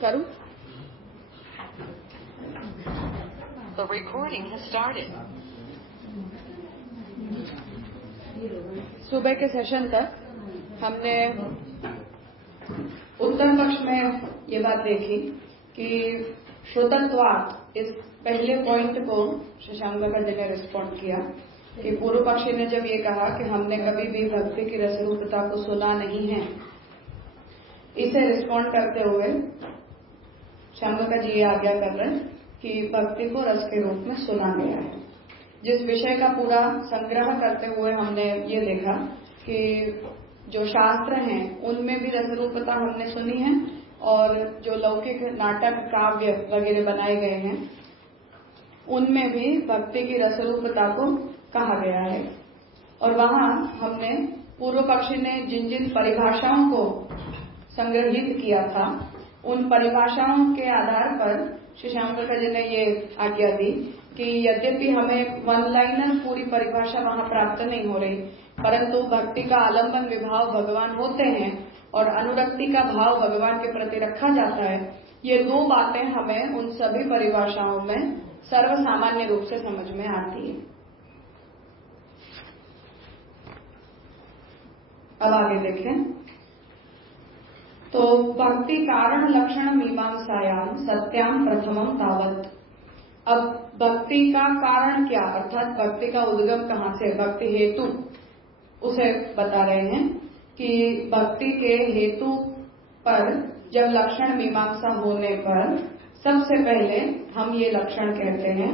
करूं? The recording has started. सुबह के सेशन तक हमने उत्तर पक्ष में ये बात देखी कि श्रुतत्वात्, इस पहले पॉइंट को शशांक जी ने रिस्पॉन्ड किया कि पूर्व पक्षी ने जब ये कहा कि हमने कभी भी भक्ति की रसरूपता को सुना नहीं है, इसे रिस्पॉन्ड करते हुए शंकर जी ये आज्ञा कर रहे हैं कि भक्ति को रस के रूप में सुना गया है। जिस विषय का पूरा संग्रह करते हुए हमने ये देखा कि जो शास्त्र हैं उनमें भी रसरूपता हमने सुनी है और जो लौकिक नाटक काव्य वगैरह बनाए गए हैं उनमें भी भक्ति की रसरूपता को कहा गया है। और वहां हमने पूर्व पक्षी ने जिन जिन परिभाषाओं को संग्रहित किया था उन परिभाषाओं के आधार पर श्री श्यामप्रकाश जी ने ये आज्ञा दी कि यद्यपि हमें वन लाइनर पूरी परिभाषा वहां प्राप्त नहीं हो रही, परंतु भक्ति का आलंबन विभाव भगवान होते हैं और अनुरक्ति का भाव भगवान के प्रति रखा जाता है। ये दो बातें हमें उन सभी परिभाषाओं में सर्वसामान्य रूप से समझ में आती है। अब आगे देखें तो भक्ति कारण लक्षण मीमांसायाम सत्याम प्रथमम तावत। अब भक्ति का कारण क्या, अर्थात भक्ति का उद्गम कहाँ से, भक्ति हेतु, उसे बता रहे हैं कि भक्ति के हेतु पर जब लक्षण मीमांसा होने पर सबसे पहले हम ये लक्षण कहते हैं,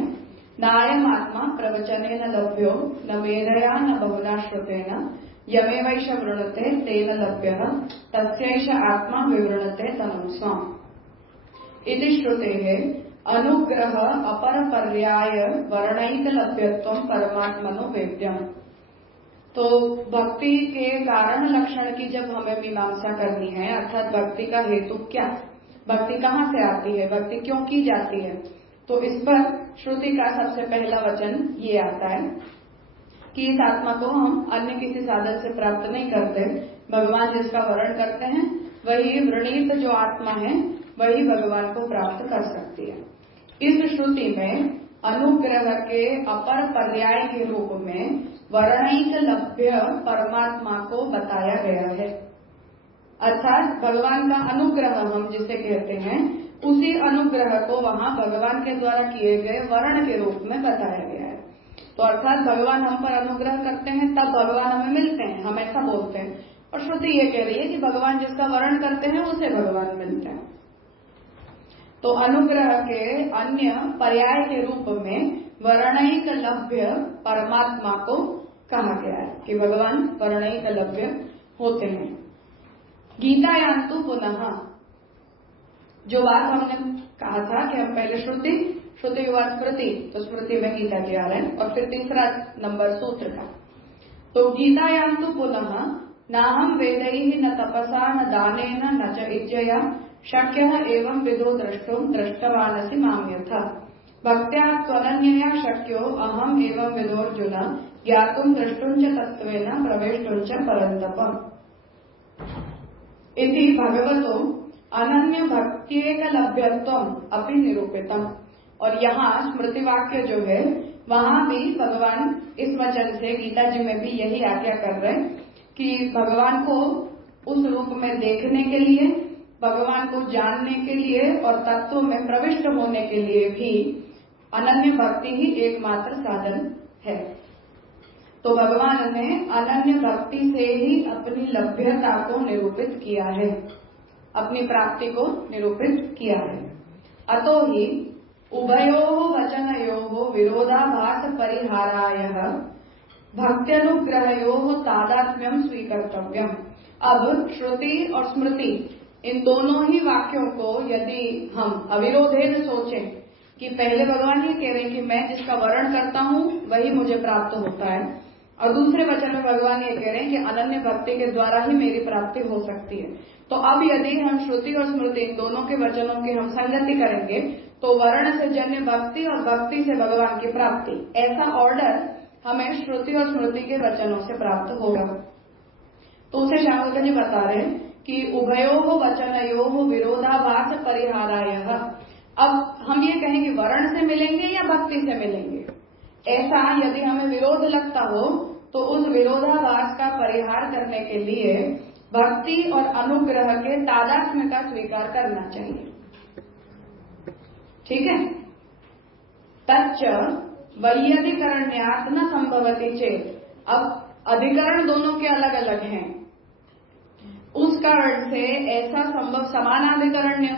नायम आत्मा प्रवचने न लभ्यो न मेधया न बहुना श्रुतेन यमेवैष वृणते तेन लभ्यः तस्यैष आत्मा विवृणते तनुं स्वाम् इति श्रुतेः अनुग्रह अपर पर्याय वर्णैक लभ्यत्वं परमात्मनो वेद्यम्। तो भक्ति के कारण लक्षण की जब हमें मीमांसा करनी है, अर्थात भक्ति का हेतु क्या, भक्ति कहाँ से आती है, भक्ति क्यों की जाती है, तो इस पर श्रुति का सबसे पहला वचन ये आता है कि इस आत्मा को हम अन्य किसी साधन से प्राप्त नहीं करते, भगवान जिसका वर्ण करते हैं वही वृणीत जो आत्मा है वही भगवान को प्राप्त कर सकती है। इस श्रुति में अनुग्रह के अपर पर्याय के रूप में वर्णैक लभ्य परमात्मा को बताया गया है, अर्थात भगवान का अनुग्रह हम जिसे कहते हैं उसी अनुग्रह को वहां भगवान के द्वारा किए गए वर्ण के रूप में बताया गया है। तो अर्थात भगवान हम पर अनुग्रह करते हैं तब भगवान हमें मिलते हैं, हम ऐसा बोलते हैं, और श्रुति ये कह रही है कि भगवान जिसका वर्ण करते हैं उसे भगवान मिलते हैं। तो अनुग्रह के अन्य पर्याय के रूप में वर्णैक लभ्य परमात्मा को कहा गया है कि भगवान वर्णैक लभ्य होते हैं। गीतायान्तु पुनः, जो बात हमने कहा था कि हम पहले श्रुति युवाद स्मृति, तो स्मृति में गीता के आ रहे हैं, और फिर तीसरा नंबर सूत्र का। तो गीतायान्तु पुनः नाहं वेदैः न तपसा न दानेन न च इज्जया शक्यः एवं विदो द्रष्टुं दृष्टवानसि मां यथा भक्त्या त्वनन्यया शक्यो अहम् एवं विदोऽर्जुन ज्ञातुं द्रष्टुं च तत्त्वेन प्रवेष्टुं च परन्तप इति भगवतो अनन्य भक्त्येक लभ्यत्वम् अपि निरूपितम्। और यहाँ स्मृति वाक्य जो है वहां भी भगवान इस वचन से गीता जी में भी यही आज्ञा कर रहे हैं कि भगवान को उस रूप में देखने के लिए, भगवान को जानने के लिए और तत्व में प्रविष्ट होने के लिए भी अनन्य भक्ति ही एकमात्र साधन है। तो भगवान ने अनन्य भक्ति से ही अपनी लभ्यता को निरूपित किया है, अपनी प्राप्ति को निरूपित किया है। अतो ही उभयोः वचनयोः विरोधाभास परिहाराय भक्त्यनुग्रहयोः तादात्म्यं स्वीकर्तव्यम्। अब श्रुति और स्मृति इन दोनों ही वाक्यों को यदि हम अविरोधेन सोचें कि पहले भगवान ये कह रहे हैं कि मैं जिसका वर्ण करता हूँ वही मुझे प्राप्त होता है, और दूसरे वचन में भगवान ये कह रहे हैं कि अनन्य भक्ति के द्वारा ही मेरी प्राप्ति हो सकती है। तो अब यदि हम श्रुति और स्मृति इन दोनों के वचनों की हम संगति करेंगे तो वर्ण से जन्य भक्ति और भक्ति से भगवान की प्राप्ति, ऐसा ऑर्डर हमें श्रुति और स्मृति के वचनों से प्राप्त होगा। तो उसे श्यामल जी बता रहे हैं कि उभयोः वचनयोः विरोधाभास परिहारायः। अब हम ये कहें कि वर्ण से मिलेंगे या भक्ति से मिलेंगे, ऐसा यदि हमें विरोध लगता हो तो उस विरोधाभास का परिहार करने के लिए भक्ति और अनुग्रह के तादात्म्य का स्वीकार करना चाहिए। ठीक है। तच्च वैयधिकरण्यात् न संभवति चेत। अब अधिकरण दोनों के अलग अलग हैं, उस कारण से ऐसा संभव समानाधिकरण्य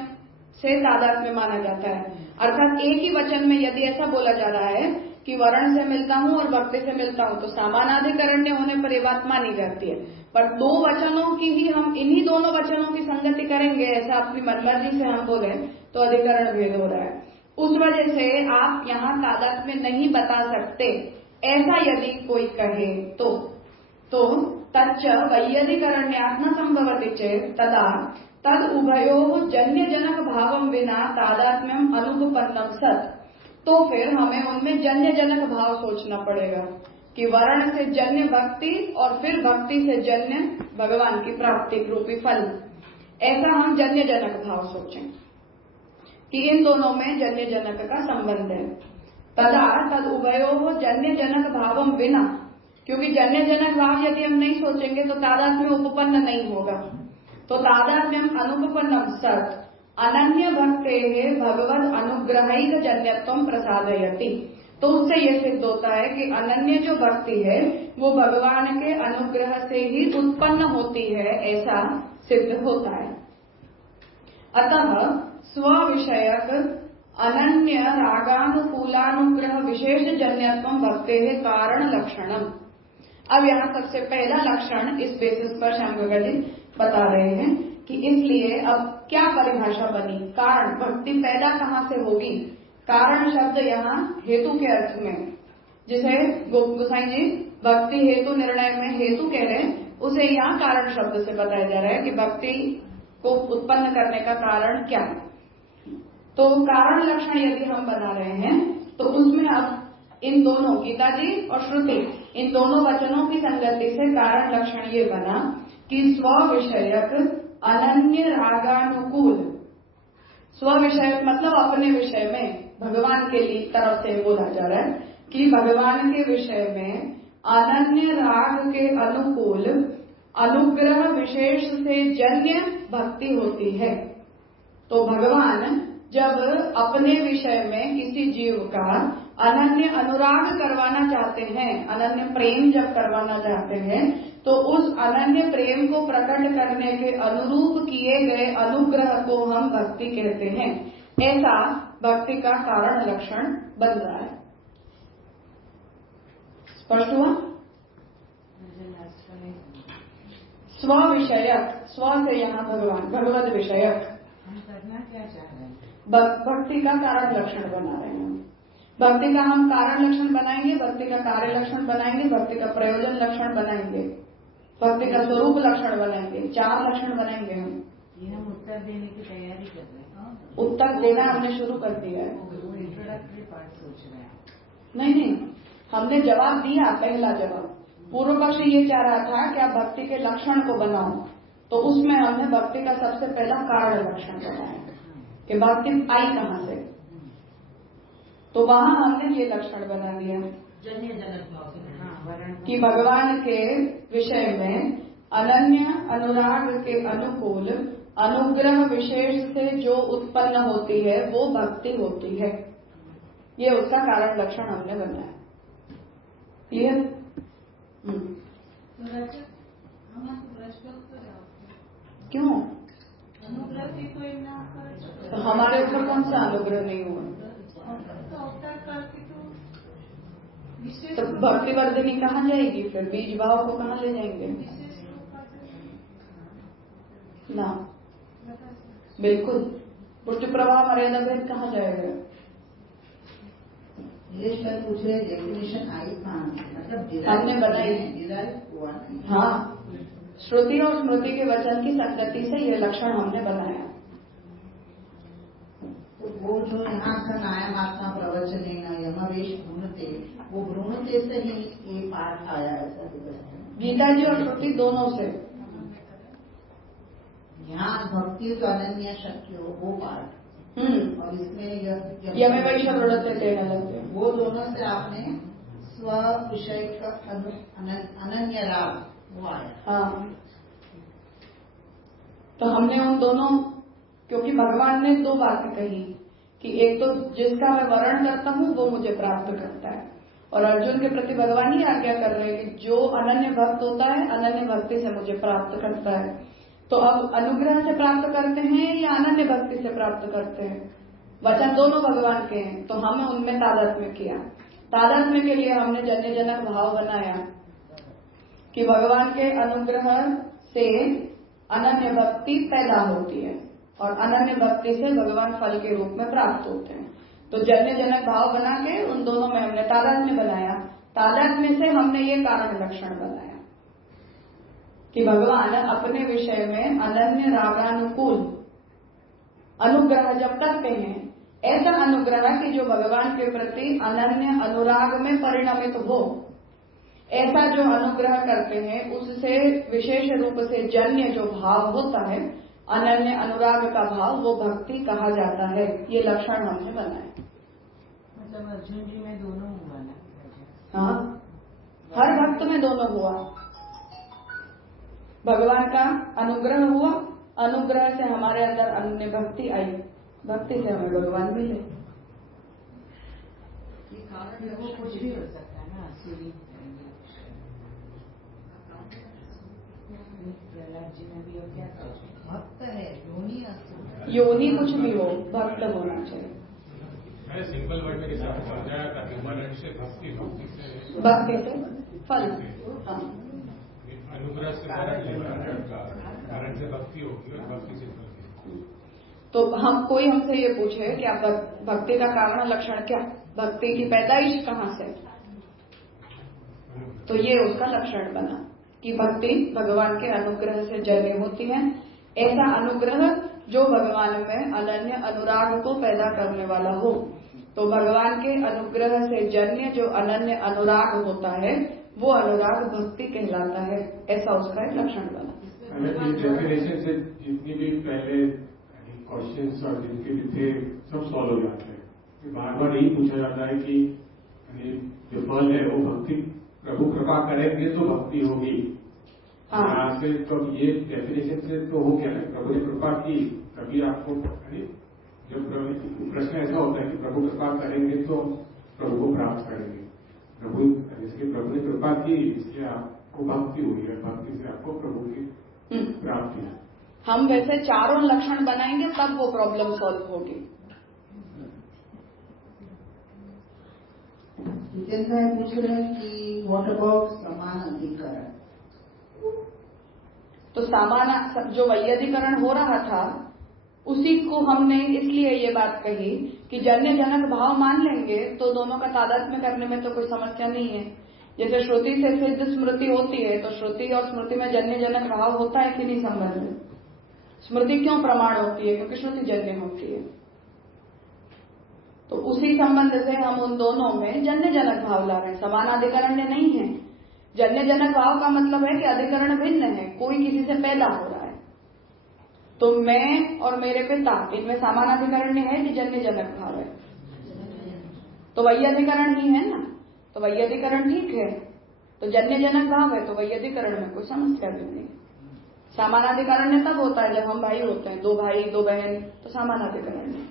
से तादात्म्य माना जाता है। अर्थात एक ही वचन में यदि ऐसा बोला जा रहा है कि वर्ण से मिलता हूं और भक्ति से मिलता हूं तो समानाधिकरण्य होने पर ये बात मानी जाती है। पर दो वचनों की ही हम इन्हीं दोनों वचनों की संगति करेंगे ऐसा अपनी मनमर्जी से हम बोले तो अधिकरण भेद हो रहा है। उस वजह से आप यहाँ तादात्म्य नहीं बता सकते, ऐसा यदि कोई कहे तो तच्च वैयधिकरण्यात् न संभवति चेत् तदा तद उभयोः जन्य जनक भावं विना तादात्म्यम अनुपपन्नम सत्। तो फिर हमें उनमें जन्य जनक भाव सोचना पड़ेगा कि वर्ण से जन्य भक्ति और फिर भक्ति से जन्य भगवान की प्राप्ति रूपी फल, ऐसा हम जन्य जनक भाव सोचें कि इन दोनों में जन्य जनक का संबंध है। तदा तद उभयोः जन्य जनक भावम विना, क्योंकि जन्य जनक भाव यदि हम नहीं सोचेंगे तो तादात्म्य उपपन्न नहीं होगा। तो तादात्म्यम अनुपपन्नम सत् अनन्य भक्ते भगवद अनुग्रहिक जन्यत्वम प्रसादयति। तो उससे ये सिद्ध होता है कि अनन्य जो भक्ति है वो भगवान के अनुग्रह से ही उत्पन्न होती है, ऐसा सिद्ध होता है। अतः स्व विषयक अनन्य रागानुकूलानुग्रह विशेष जन्यत्वम भक्ते कारण लक्षणम। अब यहाँ सबसे पहला लक्षण इस बेसिस पर श्यामगंगा जी बता रहे हैं कि इसलिए अब क्या परिभाषा बनी, कारण भक्ति पैदा कहाँ से होगी। कारण शब्द यहाँ हेतु के अर्थ में, जिसे गोसाई जी भक्ति हेतु निर्णय में हेतु कह रहे हैं, उसे यहाँ कारण शब्द से बताया जा रहा है कि भक्ति को उत्पन्न करने का कारण क्या है। तो कारण लक्षण यदि हम बना रहे हैं तो उसमें अब इन दोनों गीता जी और श्रुति इन दोनों वचनों की संगति से कारण लक्षण ये बना कि स्व विषयक अनन्य रागानुकूल। स्व विषयक मतलब अपने विषय में, भगवान के लिए तरफ से बोला जा रहा है कि भगवान के विषय में अनन्य राग के अनुकूल अनुग्रह विशेष से जन्य भक्ति होती है। तो भगवान जब अपने विषय में किसी जीव का अनन्य अनुराग करवाना चाहते हैं, अनन्य प्रेम जब करवाना चाहते हैं, तो उस अनन्य प्रेम को प्रकट करने के अनुरूप किए गए अनुग्रह को हम भक्ति कहते हैं। ऐसा भक्ति का कारण लक्षण बन रहा है। स्पष्ट हुआ? स्व विषयक, स्व से यहाँ भगवान, भगवद विषयक, हम करना क्या चाह रहे हैं? भक्ति का कारण लक्षण बना रहे हैं। भक्ति का हम कारण लक्षण बनाएंगे, भक्ति का कार्य लक्षण बनाएंगे, भक्ति का प्रयोजन लक्षण बनाएंगे, भक्ति का स्वरूप लक्षण बनाएंगे, 4 लक्षण बनाएंगे हम। ये हम उत्तर देने की तैयारी कर रहे हैं। उत्तर देना हमने शुरू कर दिया है। वो इंट्रोडक्टरी पार्ट सोच रहे हैं। नहीं, हमने जवाब दिया। पहला जवाब पूर्व पक्ष ये चाह रहा था कि आप भक्ति के लक्षण को बनाओ, तो उसमें हमने भक्ति का सबसे पहला कारण लक्षण बनाया कि भक्ति आई कहाँ से। तो वहां हमने ये लक्षण बना दिया जन्य जनक भाव कि भगवान के विषय में अनन्य अनुराग के अनुकूल अनुग्रह विशेष से जो उत्पन्न होती है वो भक्ति होती है। ये उसका कारण लक्षण हमने बनाया। क्लियर? क्यों? तो हमारे ऊपर कौन सा अनुग्रह नहीं हुआ? तो भक्ति वर्धनी कहाँ जाएगी फिर? बीज भाव को कहाँ ले जाएंगे? ना, बिल्कुल। पुष्टि प्रभाव मर्यादा भेद कहाँ जाएगा? पूछ रहे डेफिनेशन आई कहाँ? मतलब हमने बनाई। हाँ, श्रुति और स्मृति के वचन की संगति से ये लक्षण हमने बनाया। तो वो जो यहाँ नायम आत्मा प्रवचन यमवेश भ्रूणते, वो भ्रूणते से ही ये पाठ आया ऐसा? गीता जी और श्रुति दोनों से ज्ञान भक्ति तो अनन्य शक्य हो वो पार्ट, और इसमें यमे वैश्य प्रवृत्ति देने लगते हैं। वो दोनों से आपने स्व विषय का अनन्य लाभ वो आया। हाँ, तो हमने उन दोनों, क्योंकि भगवान ने दो बातें कही कि एक तो जिसका मैं वर्ण करता हूँ वो मुझे प्राप्त करता है, और अर्जुन के प्रति भगवान ही आज्ञा कर रहे हैं कि जो अनन्य भक्त होता है अनन्य भक्ति से मुझे प्राप्त करता है। तो अब अनुग्रह से प्राप्त करते हैं या अनन्य भक्ति से प्राप्त करते हैं, वचन दोनों भगवान के हैं, तो हमने उनमें तादात्म्य किया। तादात्म्य के लिए हमने जन्य जनक भाव बनाया कि भगवान के अनुग्रह से अनन्य भक्ति पैदा होती है और अनन्य भक्ति से भगवान फल के रूप में प्राप्त होते हैं। तो जन्य जनक भाव बना के उन दोनों में हमने तादात्म्य बनाया। तादात्म्य से हमने ये कारण लक्षण बनाया कि भगवान अपने विषय में अनन्य रागानुकूल अनुग्रह जब करते हैं, ऐसा अनुग्रह कि जो भगवान के प्रति अनन्य अनुराग में परिणमित हो, ऐसा जो अनुग्रह करते हैं उससे विशेष रूप से जन्य जो भाव होता है अनन्य अनुराग का भाव, वो भक्ति कहा जाता है। ये लक्षण हमने बनाए। मतलब अर्जुन जी में दोनों हुआ ना? हाँ, हर भक्त में दोनों हुआ। भगवान का अनुग्रह हुआ, अनुग्रह से हमारे अंदर अनन्य भक्ति आई, भक्ति से हमें भगवान मिले। वो कुछ भी हो सकता है ना, जी में भी क्या भक्त है, योनि कुछ भी हो, भक्त होना चाहिए। सिंपल वर्ड में समझाया था कि वर्ण से भक्ति, भक्ति से फल। हाँ, अनुग्रह से वर्ण से भक्ति होगी और भक्ति से फल। तो हम कोई हमसे ये पूछे कि आप भक्ति का कारण लक्षण क्या, भक्ति की पैदाइश कहाँ से, तो ये उसका लक्षण बना कि भक्ति भगवान के अनुग्रह से जन्य होती है। ऐसा अनुग्रह जो भगवान में अनन्य अनुराग को पैदा करने वाला हो। तो भगवान के अनुग्रह से जन्य जो अनन्य अनुराग होता है वो अनुराग भक्ति कहलाता है। ऐसा उसका एक लक्षण बना। डेफिनेशन से जितनी भी पहले क्वेश्चंस और जिनके भी थे सब सॉल्व हो जाते हैं। बार बार यही पूछा जाता है कि जो फल है वो भक्ति, प्रभु कृपा करेंगे तो भक्ति होगी। यहाँ से तो ये डेफिनेशन से तो हो गया ना, प्रभु ने कृपा की, कभी आपको जब प्रश्न ऐसा होता है कि प्रभु कृपा करेंगे तो प्रभु को प्राप्त करेंगे। प्रभु इसलिए प्रभु ने कृपा की, इसलिए आपको भक्ति हुई है, भक्ति से आपको प्रभु की प्राप्ति है। हम वैसे चारों लक्षण बनाएंगे तब वो प्रॉब्लम सॉल्व होगी। जितेंद्र पूछ रहे हैं कि व्हाट अबाउट समान अधिकरण। तो सामान्य जो वैयधिकरण हो रहा था उसी को हमने इसलिए ये बात कही कि जन्य जनक भाव मान लेंगे तो दोनों का तादात्म्य करने में तो कोई समस्या नहीं है। जैसे श्रुति से सिद्ध स्मृति होती है तो श्रुति और स्मृति में जन्य जनक भाव होता है कि नहीं संबंध। स्मृति क्यों प्रमाण होती है, क्योंकि श्रुति जन्य होती है। तो उसी संबंध से हम उन दोनों में जन्य जनक भाव ला रहे हैं, समानाधिकरण्य नहीं है। जन्य जनक भाव का मतलब है कि अधिकरण भिन्न है, कोई किसी से पैदा हो रहा है। तो मैं और मेरे पिता इनमें समानाधिकरण्य है कि जन्य जनक भाव है, तो वैयधिकरण ही है ना। तो वैयधिकरण ठीक है, तो जन्य जनक भाव है तो वैयधिकरण में कोई समस्या भी नहीं। समानाधिकरण्य तब होता है जब हम भाई होते हैं, दो भाई दो बहन, तो समानाधिकरण्य।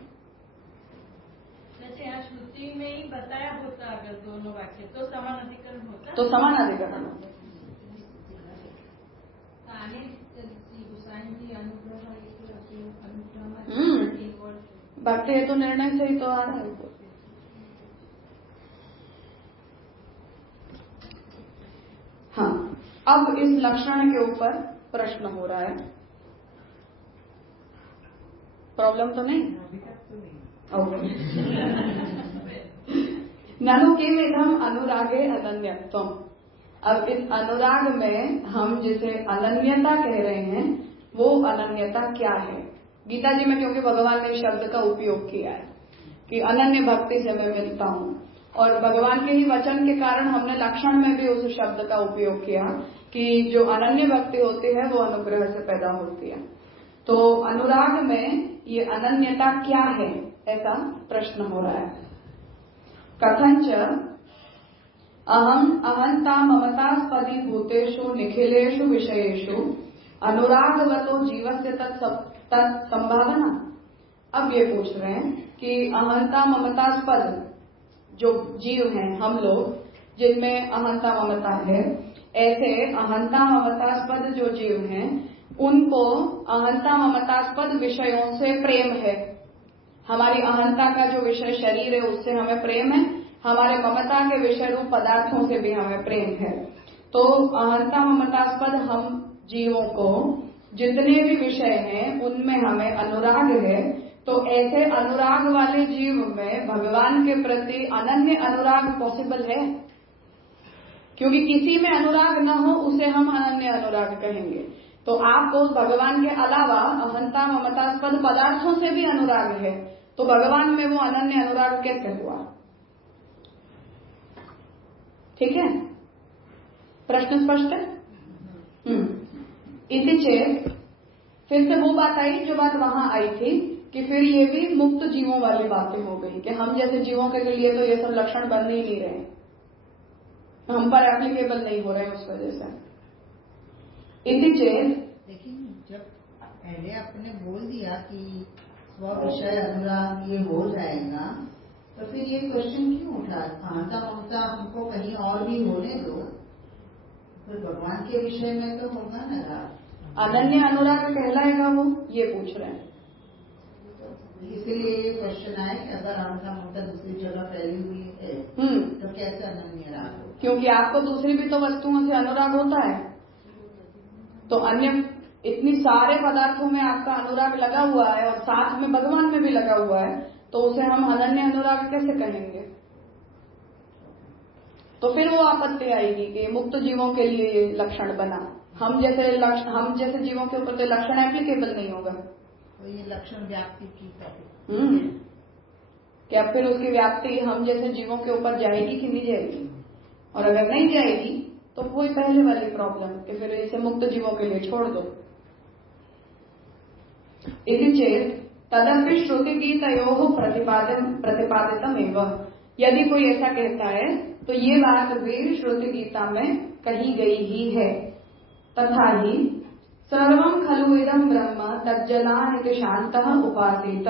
जैसे यहाँ श्रुति में ही बताया होता अगर दोनों वाक्य तो समानाधिकरण होता, तो समानाधिकरण होता। भक्ति हेतु निर्णय से ही तो आ रहा है। हाँ, अब इस लक्षण के ऊपर प्रश्न हो रहा है। प्रॉब्लम तो नहीं? ओके। ननु किमिदं अनुरागे अनन्यत्वम्। अब इस अनुराग में हम जिसे अनन्यता कह रहे हैं वो अनन्यता क्या है। गीता जी में क्योंकि भगवान ने शब्द का उपयोग किया है कि अनन्य भक्ति से मैं मिलता हूँ, और भगवान के ही वचन के कारण हमने लक्षण में भी उस शब्द का उपयोग किया कि जो अनन्य भक्ति होती है वो अनुग्रह से पैदा होती है। तो अनुराग में ये अनन्यता क्या है, ऐसा प्रश्न हो रहा है। कथंच अहम अहंता ममतास्पदी भूतेषु निखिलेषु विषयेषु अनुरागवतो जीवस्य तत्संभावना। अब ये पूछ रहे हैं कि अहंता ममतास्पद जो जीव हैं, हम लोग जिनमें अहंता ममता है, ऐसे अहंता ममतास्पद जो जीव हैं उनको अहंता ममतास्पद विषयों से प्रेम है। हमारी अहंता का जो विषय शरीर है उससे हमें प्रेम है, हमारे ममता के विषय रूप पदार्थों से भी हमें प्रेम है। तो अहंता ममतास्पद हम जीवों को जितने भी विषय हैं उनमें हमें अनुराग है। तो ऐसे अनुराग वाले जीव में भगवान के प्रति अनन्य अनुराग पॉसिबल है? क्योंकि किसी में अनुराग न हो उसे हम अनन्य अनुराग कहेंगे। तो आपको भगवान के अलावा अहंता ममतास्पद पदार्थों से भी अनुराग है, तो भगवान में वो अनन्य अनुराग कैसे हुआ? ठीक है, प्रश्न स्पष्ट है? इसी चेत फिर से वो बात आई जो बात वहां आई थी कि फिर ये भी मुक्त जीवों वाली बातें हो गई कि हम जैसे जीवों के लिए तो ये सब लक्षण बन ही नहीं रहे, हम पर एप्लीकेबल नहीं हो रहे हैं उस वजह से। इसी चेत लेकिन जब पहले आपने बोल दिया कि स्व विषय अनुराग ये हो जाएगा, तो फिर ये क्वेश्चन क्यों उठा? अहंता ममता हमको कहीं और भी होने दो, फिर भगवान के विषय में तो होगा ना राग। अनन्य अनुराग कहलाएगा वो, ये पूछ रहे हैं। इसीलिए ये क्वेश्चन आए कि अगर अहंता ममता दूसरी जगह फैली हुई है तो कैसे अनन्य राग हो? क्योंकि आपको दूसरी भी तो वस्तुओं से अनुराग होता है, तो अन्य इतनी सारे पदार्थों में आपका अनुराग लगा हुआ है और साथ में भगवान में भी लगा हुआ है, तो उसे हम अनन्य अनुराग कैसे कहेंगे? तो फिर वो आपत्ति आएगी कि मुक्त जीवों के लिए ये लक्षण बना, हम जैसे जीवों के ऊपर तो लक्षण एप्लीकेबल नहीं होगा। तो ये लक्षण व्याप्ति की क्या फिर उसकी व्याप्ति हम जैसे जीवों के ऊपर जाएगी कि नहीं जाएगी? और अगर नहीं जाएगी तो वही पहले वाली प्रॉब्लम कि फिर इसे मुक्त जीवों के लिए छोड़ दो। इसी चेत तदपि श्रुति गीतयोः प्रतिपादितम एवं, यदि कोई ऐसा कहता है तो ये बात भी श्रुति गीता में कही गई ही है। तथा ही सर्वं खलु इदं ब्रह्म तज्जनानिति शान्तः उपासीत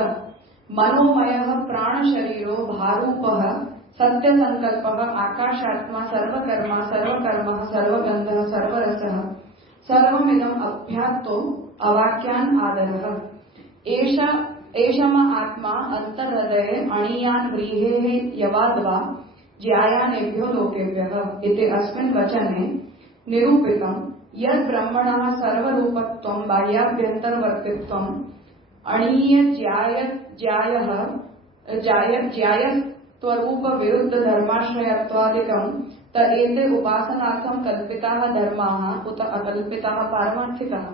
मनोमयः प्राण शरीरो भारूपः सत्य संकल्पः आकाशात्मा सर्वकर्मा सर्वकर्मः सर्वगन्धः सर्वरसः सर्वमिदम् अभ्यात्तो अवाक्यान् आदरः एषम आत्मा अंतर्हृदये अणीयान् व्रीहेः यवाद्वा ज्यायानेभ्यो लोकेभ्यः इति अस्मिन् वचने निरूपितम् यद् ब्रह्मणः सर्वरूपत्वं बाह्याभ्यन्तरवर्तित्वम् अणीय ज्यायत्वरूप विरुद्ध धर्माश्रयत्वादिकम् त एते उपासनार्थं कल्पिताः धर्माः उत अकल्पिताः पारमार्थिकाः।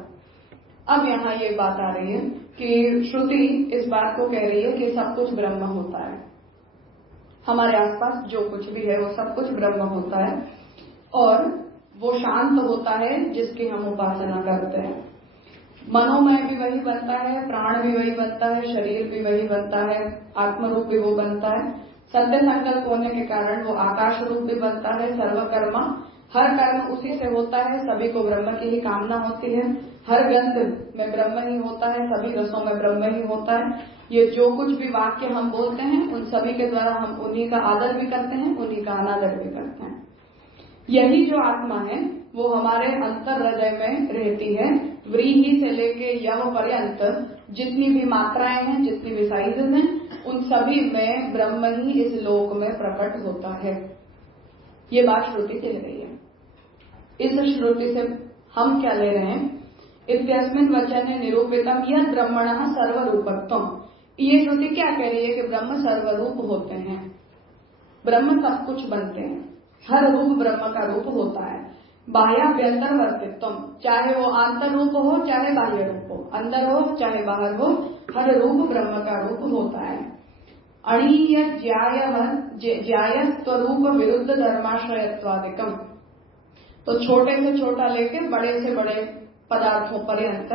अब यहाँ ये बात आ रही है कि श्रुति इस बात को कह रही है कि सब कुछ ब्रह्म होता है, हमारे आसपास जो कुछ भी है वो सब कुछ ब्रह्म होता है और वो शांत होता है जिसकी हम उपासना करते हैं। मनोमय भी वही बनता है, प्राण भी वही बनता है, शरीर भी वही बनता है, आत्मरूप भी वो बनता है। सत्य संकल्प होने के कारण वो आकाश रूप भी बनता है। सर्वकर्मा, हर कर्म उसी से होता है, सभी को ब्रह्म की ही कामना होती है। हर गंध में ब्रह्म ही होता है, सभी रसों में ब्रह्म ही होता है। ये जो कुछ भी वाक्य हम बोलते हैं उन सभी के द्वारा हम उन्हीं का आदर भी करते हैं, उन्हीं का अनादर भी करते हैं। यही जो आत्मा है वो हमारे अंतर हृदय में रहती है। व्रीहि से लेके यव पर्यंत जितनी भी मात्राएं हैं, जितनी भी साइजेज हैं, उन सभी में ब्रह्म ही इस लोक में प्रकट होता है। ये बात श्रुति कह रही है। इस श्रुति से हम क्या ले रहे हैं? इत्यस्मिन् वचने निरूपितम यद् ब्रह्मणः सर्वरूपत्वम्। ये श्रुति क्या कह रही है कि ब्रह्म सर्वरूप होते हैं, ब्रह्म सब कुछ बनते हैं, हर रूप ब्रह्म का रूप होता है। बाह्याभ्यंतर वर्तित्वम, चाहे वो आंतर रूप हो चाहे बाह्य रूप हो, अंदर हो चाहे बाहर हो, हर रूप ब्रह्म का रूप होता है। अणीय ज्यायस्वरूप विरुद्ध धर्माश्रयत्वादिकम, तो छोटे से छोटा लेके बड़े से बड़े पदार्थों पर्यंत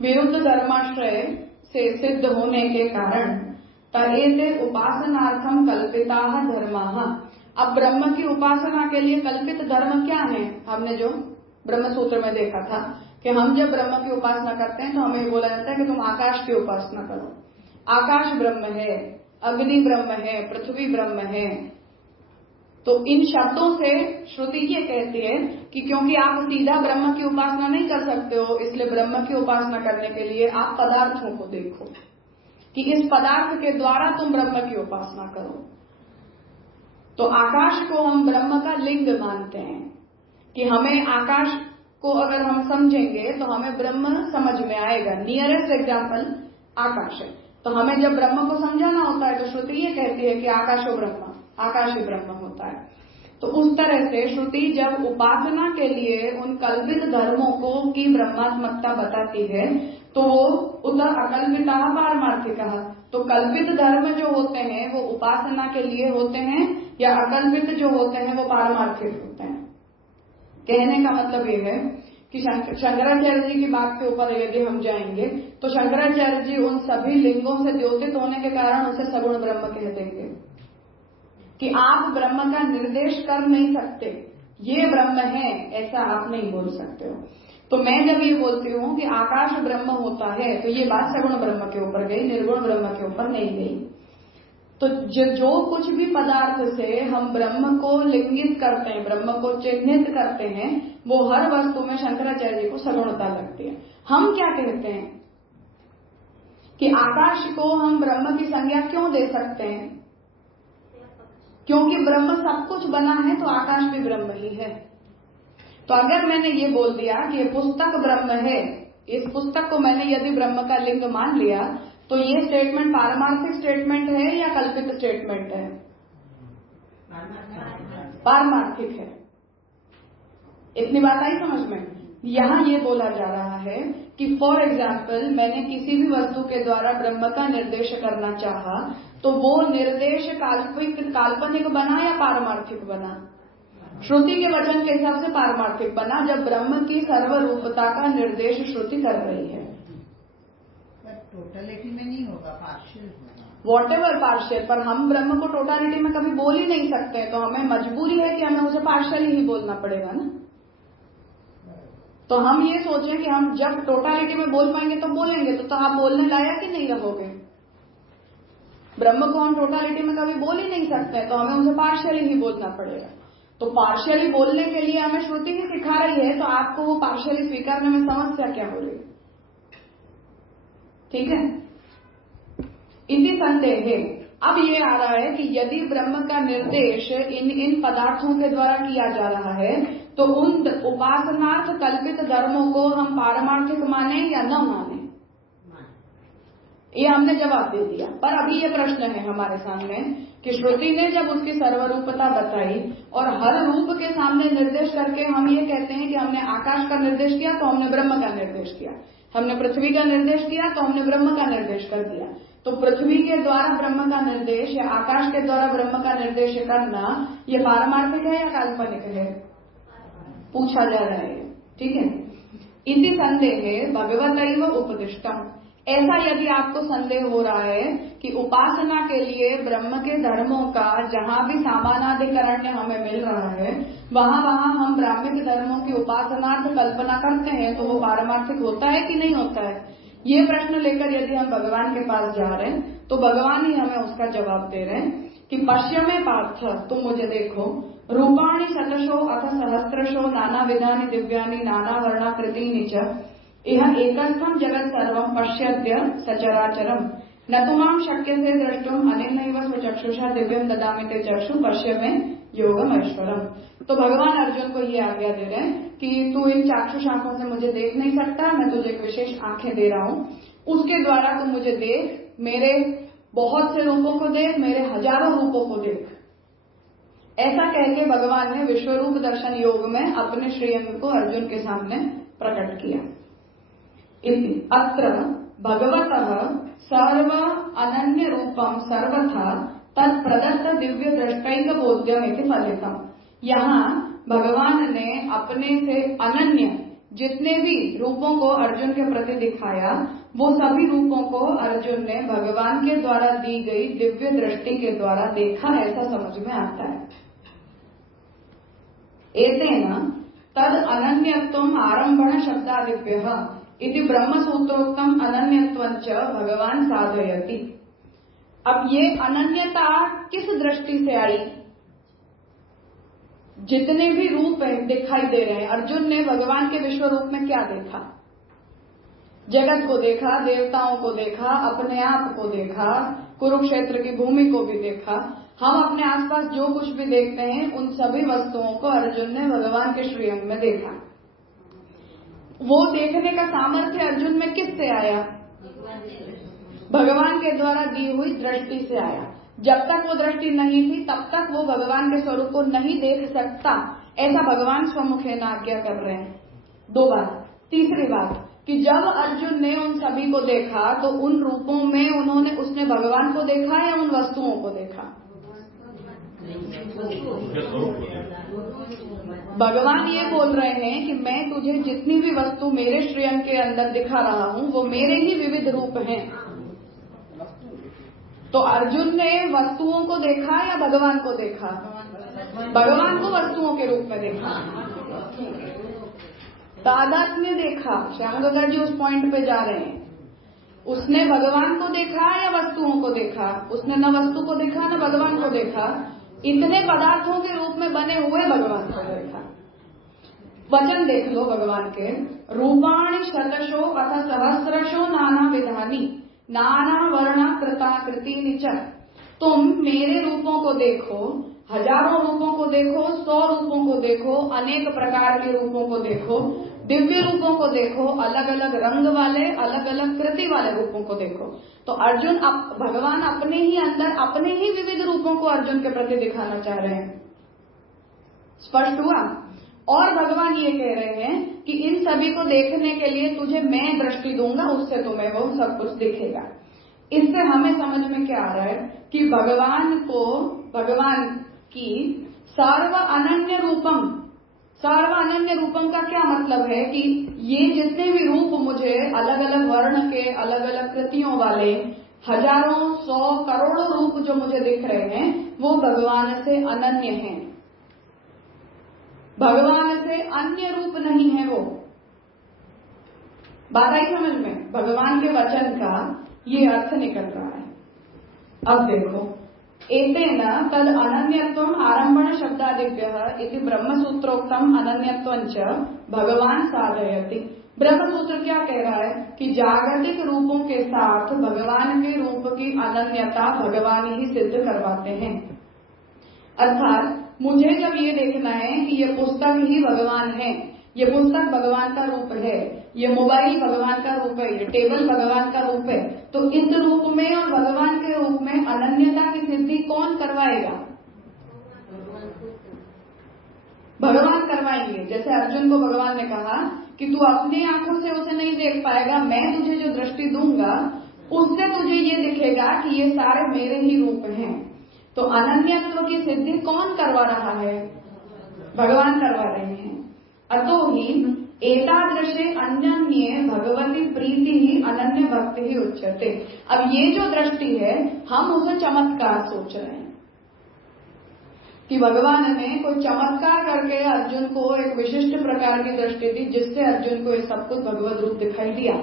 विरुद्ध धर्माश्रय से सिद्ध होने के कारण तदेते उपासनार्थम कल्पिता धर्माः। अब ब्रह्म की उपासना के लिए कल्पित धर्म क्या है? हमने जो ब्रह्म सूत्र में देखा था कि हम जब ब्रह्म की उपासना करते हैं तो हमें बोला जाता है कि तुम आकाश की उपासना करो। आकाश ब्रह्म है, अग्नि ब्रह्म है, पृथ्वी ब्रह्म है। तो इन शब्दों से श्रुति ये कहती है कि क्योंकि आप सीधा ब्रह्म की उपासना नहीं कर सकते हो, इसलिए ब्रह्म की उपासना करने के लिए आप पदार्थों को देखो कि इस पदार्थ के द्वारा तुम ब्रह्म की उपासना करो। तो आकाश को हम ब्रह्म का लिंग मानते हैं कि हमें आकाश को अगर हम समझेंगे तो हमें ब्रह्म समझ में आएगा। नियरेस्ट एग्जाम्पल आकाश है। तो हमें जब ब्रह्म को समझाना होता है तो श्रुति ये कहती है कि आकाशो ब्रह्म, आकाश ही ब्रह्म होता है। तो उस तरह से श्रुति जब उपासना के लिए उन कल्पित धर्मों को की ब्रह्मात्मकता बताती है तो उधर अकल्पिता पारमार्थिक। तो कल्पित धर्म जो होते हैं वो उपासना के लिए होते हैं या अकल्पित जो होते हैं वो पारमार्थिक होते हैं। कहने का मतलब ये है कि शंकराचार्य जी की बात के ऊपर यदि हम जाएंगे तो शंकराचार्य जी उन सभी लिंगों से द्योतित होने के कारण उसे सगुण ब्रह्म कह देंगे कि आप ब्रह्म का निर्देश कर नहीं सकते, ये ब्रह्म है ऐसा आप नहीं बोल सकते हो। तो मैं जब ये बोलती हूँ कि आकाश ब्रह्म होता है तो ये बात सगुण ब्रह्म के ऊपर गई, निर्गुण ब्रह्म के ऊपर नहीं गई। तो जो कुछ भी पदार्थ से हम ब्रह्म को लिंगित करते हैं, ब्रह्म को चिन्हित करते हैं, वो हर वस्तु में शंकराचार्य जी को सगुणता लगती है। हम क्या कहते हैं कि आकाश को हम ब्रह्म की संज्ञा क्यों दे सकते हैं? क्योंकि ब्रह्म सब कुछ बना है तो आकाश भी ब्रह्म ही है। तो अगर मैंने ये बोल दिया कि ये पुस्तक ब्रह्म है, इस पुस्तक को मैंने यदि ब्रह्म का लिंग मान लिया तो ये स्टेटमेंट पारमार्थिक स्टेटमेंट है या कल्पित स्टेटमेंट है? पारमार्थिक है। इतनी बात आई समझ में? यहाँ ये बोला जा रहा है कि फॉर एग्जाम्पल मैंने किसी भी वस्तु के द्वारा ब्रह्म का निर्देश करना चाहा तो वो निर्देश काल्पनिक बना या पारमार्थिक बना? श्रुति के वचन के हिसाब से पारमार्थिक बना जब ब्रह्म की सर्वरूपता का निर्देश श्रुति कर रही है। टोटलिटी में नहीं होगा, पार्शियल होगा। वॉट एवर पार्शियल, पर हम ब्रह्म को टोटलिटी में कभी बोल ही नहीं सकते, तो हमें मजबूरी है कि हमें उसे पार्शियल ही बोलना पड़ेगा ना। तो हम ये सोचें कि हम जब टोटलिटी में बोल पाएंगे तो बोलेंगे, तो आप बोलने लायक ही नहीं रहोगे। ब्रह्म को हम टोटलिटी में कभी बोल ही नहीं सकते, तो हमें उसे पार्शियली ही बोलना पड़ेगा। तो पार्शियली बोलने के लिए हमें श्रुति ही सिखा रही है, तो आपको वो पार्शियली स्वीकारने में समस्या क्या हो रही है? ठीक है, इसी संदेह है। अब ये आ रहा है कि यदि ब्रह्म का निर्देश इन पदार्थों के द्वारा किया जा रहा है तो उन उपासनार्थ कल्पित धर्मों को हम पारमार्थिक माने या न माने, ये हमने जवाब दे दिया। पर अभी ये प्रश्न है हमारे सामने कि श्रुति ने जब उसकी सर्वरूपता बताई और हर रूप के सामने निर्देश करके हम ये कहते हैं कि हमने आकाश का निर्देश किया तो हमने ब्रह्म का निर्देश किया, हमने पृथ्वी का निर्देश किया तो हमने ब्रह्म का निर्देश कर दिया। तो पृथ्वी के द्वारा ब्रह्म का निर्देश या आकाश के द्वारा ब्रह्म का निर्देश करना ये पारमार्थिक है या काल्पनिक है? पूछा जा रहा है। ठीक है, इसी संदेह भगवतैव उपदिष्टम। ऐसा यदि आपको संदेह हो रहा है कि उपासना के लिए ब्रह्म के धर्मों का जहां भी सामानाधिकरण्य हमें मिल रहा है वहां हम ब्राह्मिक धर्मों की उपासनार्थ कल्पना करते हैं, तो वो पारमार्थिक होता है कि नहीं होता है? ये प्रश्न लेकर यदि हम भगवान के पास जा रहे हैं तो भगवान ही हमें उसका जवाब दे रहे हैं कि पश्य में पार्थ, तुम मुझे देखो, रूपाणि शतशो अथ सहस्रशो नाना विधानि दिव्यानि नाना वर्णाकृतीनि च यह एकस्थम जगत सर्वम पश्यद्य सचराचरम न तुमाम शक्य से द्रष्टुम अनेनैव स्वचक्षुषा दिव्यम ददामि ते चक्षु पश्य में योगम ऐश्वरम। तो भगवान अर्जुन को ये आज्ञा दे रहे हैं कि तू इन चाक्षुष आंखों से मुझे देख नहीं सकता, मैं तुझे एक विशेष आंखें दे रहा हूँ, उसके द्वारा तू मुझे देख, मेरे बहुत से रूपों को देख, मेरे हजारों रूपों को देख। ऐसा कह के भगवान ने विश्वरूप दर्शन योग में अपने श्रीअंग को अर्जुन के सामने प्रकट किया। अत्र भगवतः सर्व अनन्य रूपम सर्वथा तत्प्रदत्त दिव्य दृष्टैक बोध्यम इति फलितम। यहाँ भगवान ने अपने से अनन्य जितने भी रूपों को अर्जुन के प्रति दिखाया वो सभी रूपों को अर्जुन ने भगवान के द्वारा दी गई दिव्य दृष्टि के द्वारा देखा, ऐसा समझ में आता है। एतेन तद अनन्यत्वम् आरंभण शब्दादिभ्यः इति ब्रह्मसूत्रोक्तम अनन्यत्वञ्च भगवान साधयति। अब ये अनन्यता किस दृष्टि से आई? जितने भी रूप दिखाई दे रहे हैं, अर्जुन ने भगवान के विश्व रूप में क्या देखा? जगत को देखा, देवताओं को देखा, अपने आप को देखा, कुरुक्षेत्र की भूमि को भी देखा। हम अपने आसपास जो कुछ भी देखते हैं उन सभी वस्तुओं को अर्जुन ने भगवान के श्रीअंग में देखा। वो देखने का सामर्थ्य अर्जुन में किससे आया? भगवान के द्वारा दी हुई दृष्टि से आया। जब तक वो दृष्टि नहीं थी तब तक वो भगवान के स्वरूप को नहीं देख सकता, ऐसा भगवान स्वमुखेन आज्ञा कर रहे हैं। 2 बात। तीसरी बात कि जब अर्जुन ने उन सभी को देखा तो उन रूपों में उसने भगवान को देखा या उन वस्तुओं को देखा? भगवान ये बोल रहे हैं कि मैं तुझे जितनी भी वस्तु मेरे श्रीअंग के अंदर दिखा रहा हूँ वो मेरे ही विविध रूप हैं। तो अर्जुन ने वस्तुओं को देखा या भगवान को देखा? भगवान को वस्तुओं के रूप में देखा, तादात्म्य देखा। श्यामगंगा जी उस पॉइंट पे जा रहे हैं। उसने भगवान को देखा या वस्तुओं को देखा? उसने न वस्तु को देखा न भगवान को देखा, इतने पदार्थों के रूप में बने हुए भगवान को देखा। वचन देख लो भगवान के, रूपाणि शतशो अथ सहस्रशो नाना विधानी नाना वर्णा कृताकृति च। तुम मेरे रूपों को देखो, हजारों रूपों को देखो, 100 रूपों को देखो, अनेक प्रकार के रूपों को देखो, दिव्य रूपों को देखो, अलग अलग रंग वाले, अलग अलग कृति वाले रूपों को देखो। तो अर्जुन भगवान अपने ही अंदर अपने ही विविध रूपों को अर्जुन के प्रति दिखाना चाह रहे हैं। स्पष्ट हुआ? और भगवान ये कह रहे हैं कि इन सभी को देखने के लिए तुझे मैं दृष्टि दूंगा, उससे तुम्हें वो सब कुछ दिखेगा। इससे हमें समझ में क्या आ रहा है कि भगवान की सर्व अनन्य रूपम का क्या मतलब है कि ये जितने भी रूप मुझे अलग अलग वर्ण के, अलग अलग कृतियों वाले, हजारों, 100, करोड़ों रूप जो मुझे दिख रहे हैं वो भगवान से अनन्य हैं। भगवान से अन्य रूप नहीं है वो। बात आई समझ में? भगवान के वचन का ये अर्थ निकल रहा है। अब देखो, एतेन तद अनन्यत्वम् आरंभण शब्दादिभ्यः इति ब्रह्मसूत्रोक्तम अनन्यत्वञ्च भगवान साधयति। ब्रह्मसूत्र क्या कह रहा है कि जागतिक रूपों के साथ भगवान के रूप की अनन्यता भगवान ही सिद्ध करवाते हैं। अर्थात मुझे जब ये देखना है कि ये पुस्तक ही भगवान है, ये पुस्तक भगवान का रूप है, ये मोबाइल भगवान का रूप है, ये टेबल भगवान का रूप है, तो इस रूप में और भगवान के रूप में अनन्यता की सिद्धि कौन करवाएगा? भगवान करवाएंगे। जैसे अर्जुन को भगवान ने कहा कि तू अपनी आंखों से उसे नहीं देख पाएगा, मैं तुझे जो दृष्टि दूंगा उससे तुझे ये दिखेगा कि ये सारे मेरे ही रूप हैं। तो अनन्यत्व की सिद्धि कौन करवा रहा है? भगवान करवा रहे हैं। अतो ही एतादृशे अन्यन्ये भगवती प्रीति ही अनन्य भक्ति ही उच्यते। अब ये जो दृष्टि है हम उसे चमत्कार सोच रहे हैं कि भगवान ने कोई चमत्कार करके अर्जुन को एक विशिष्ट प्रकार की दृष्टि दी जिससे अर्जुन को ये सब कुछ भगवत रूप दिखाई दिया।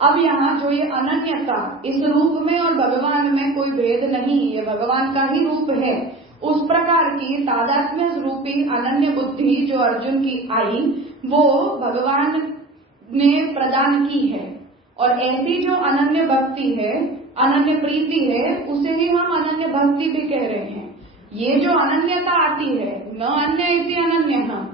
अब यहाँ जो ये अनन्यता, इस रूप में और भगवान में कोई भेद नहीं, ये भगवान का ही रूप है, उस प्रकार की तादात्म्य रूपी अनन्य बुद्धि जो अर्जुन की आई वो भगवान ने प्रदान की है। और ऐसी जो अनन्य भक्ति है, अनन्य प्रीति है, उसे ही हम अनन्य भक्ति भी कह रहे हैं। ये जो अनन्यता आती है, न अन्य इति अनन्य,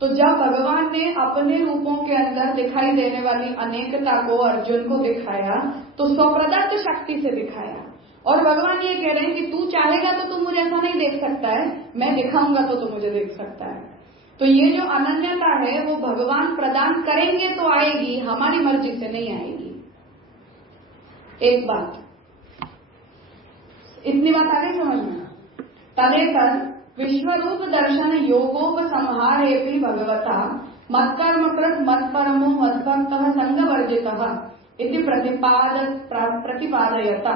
तो जब भगवान ने अपने रूपों के अंदर दिखाई देने वाली अनेकता को अर्जुन को दिखाया तो स्वप्रदत्त शक्ति से दिखाया। और भगवान ये कह रहे हैं कि तू चाहेगा तो तू मुझे ऐसा नहीं देख सकता है, मैं दिखाऊंगा तो तू मुझे देख सकता है। तो ये जो अनन्यता है वो भगवान प्रदान करेंगे तो आएगी, हमारी मर्जी से नहीं आएगी। एक बात, इतनी बात आ गई समझ में? तदेतर विश्वरूप दर्शन योगोपसंहारे भी भगवता मत्कर्मकृत मत्परमो मद्भक्तः संगवर्जितः इति प्रतिपादयता।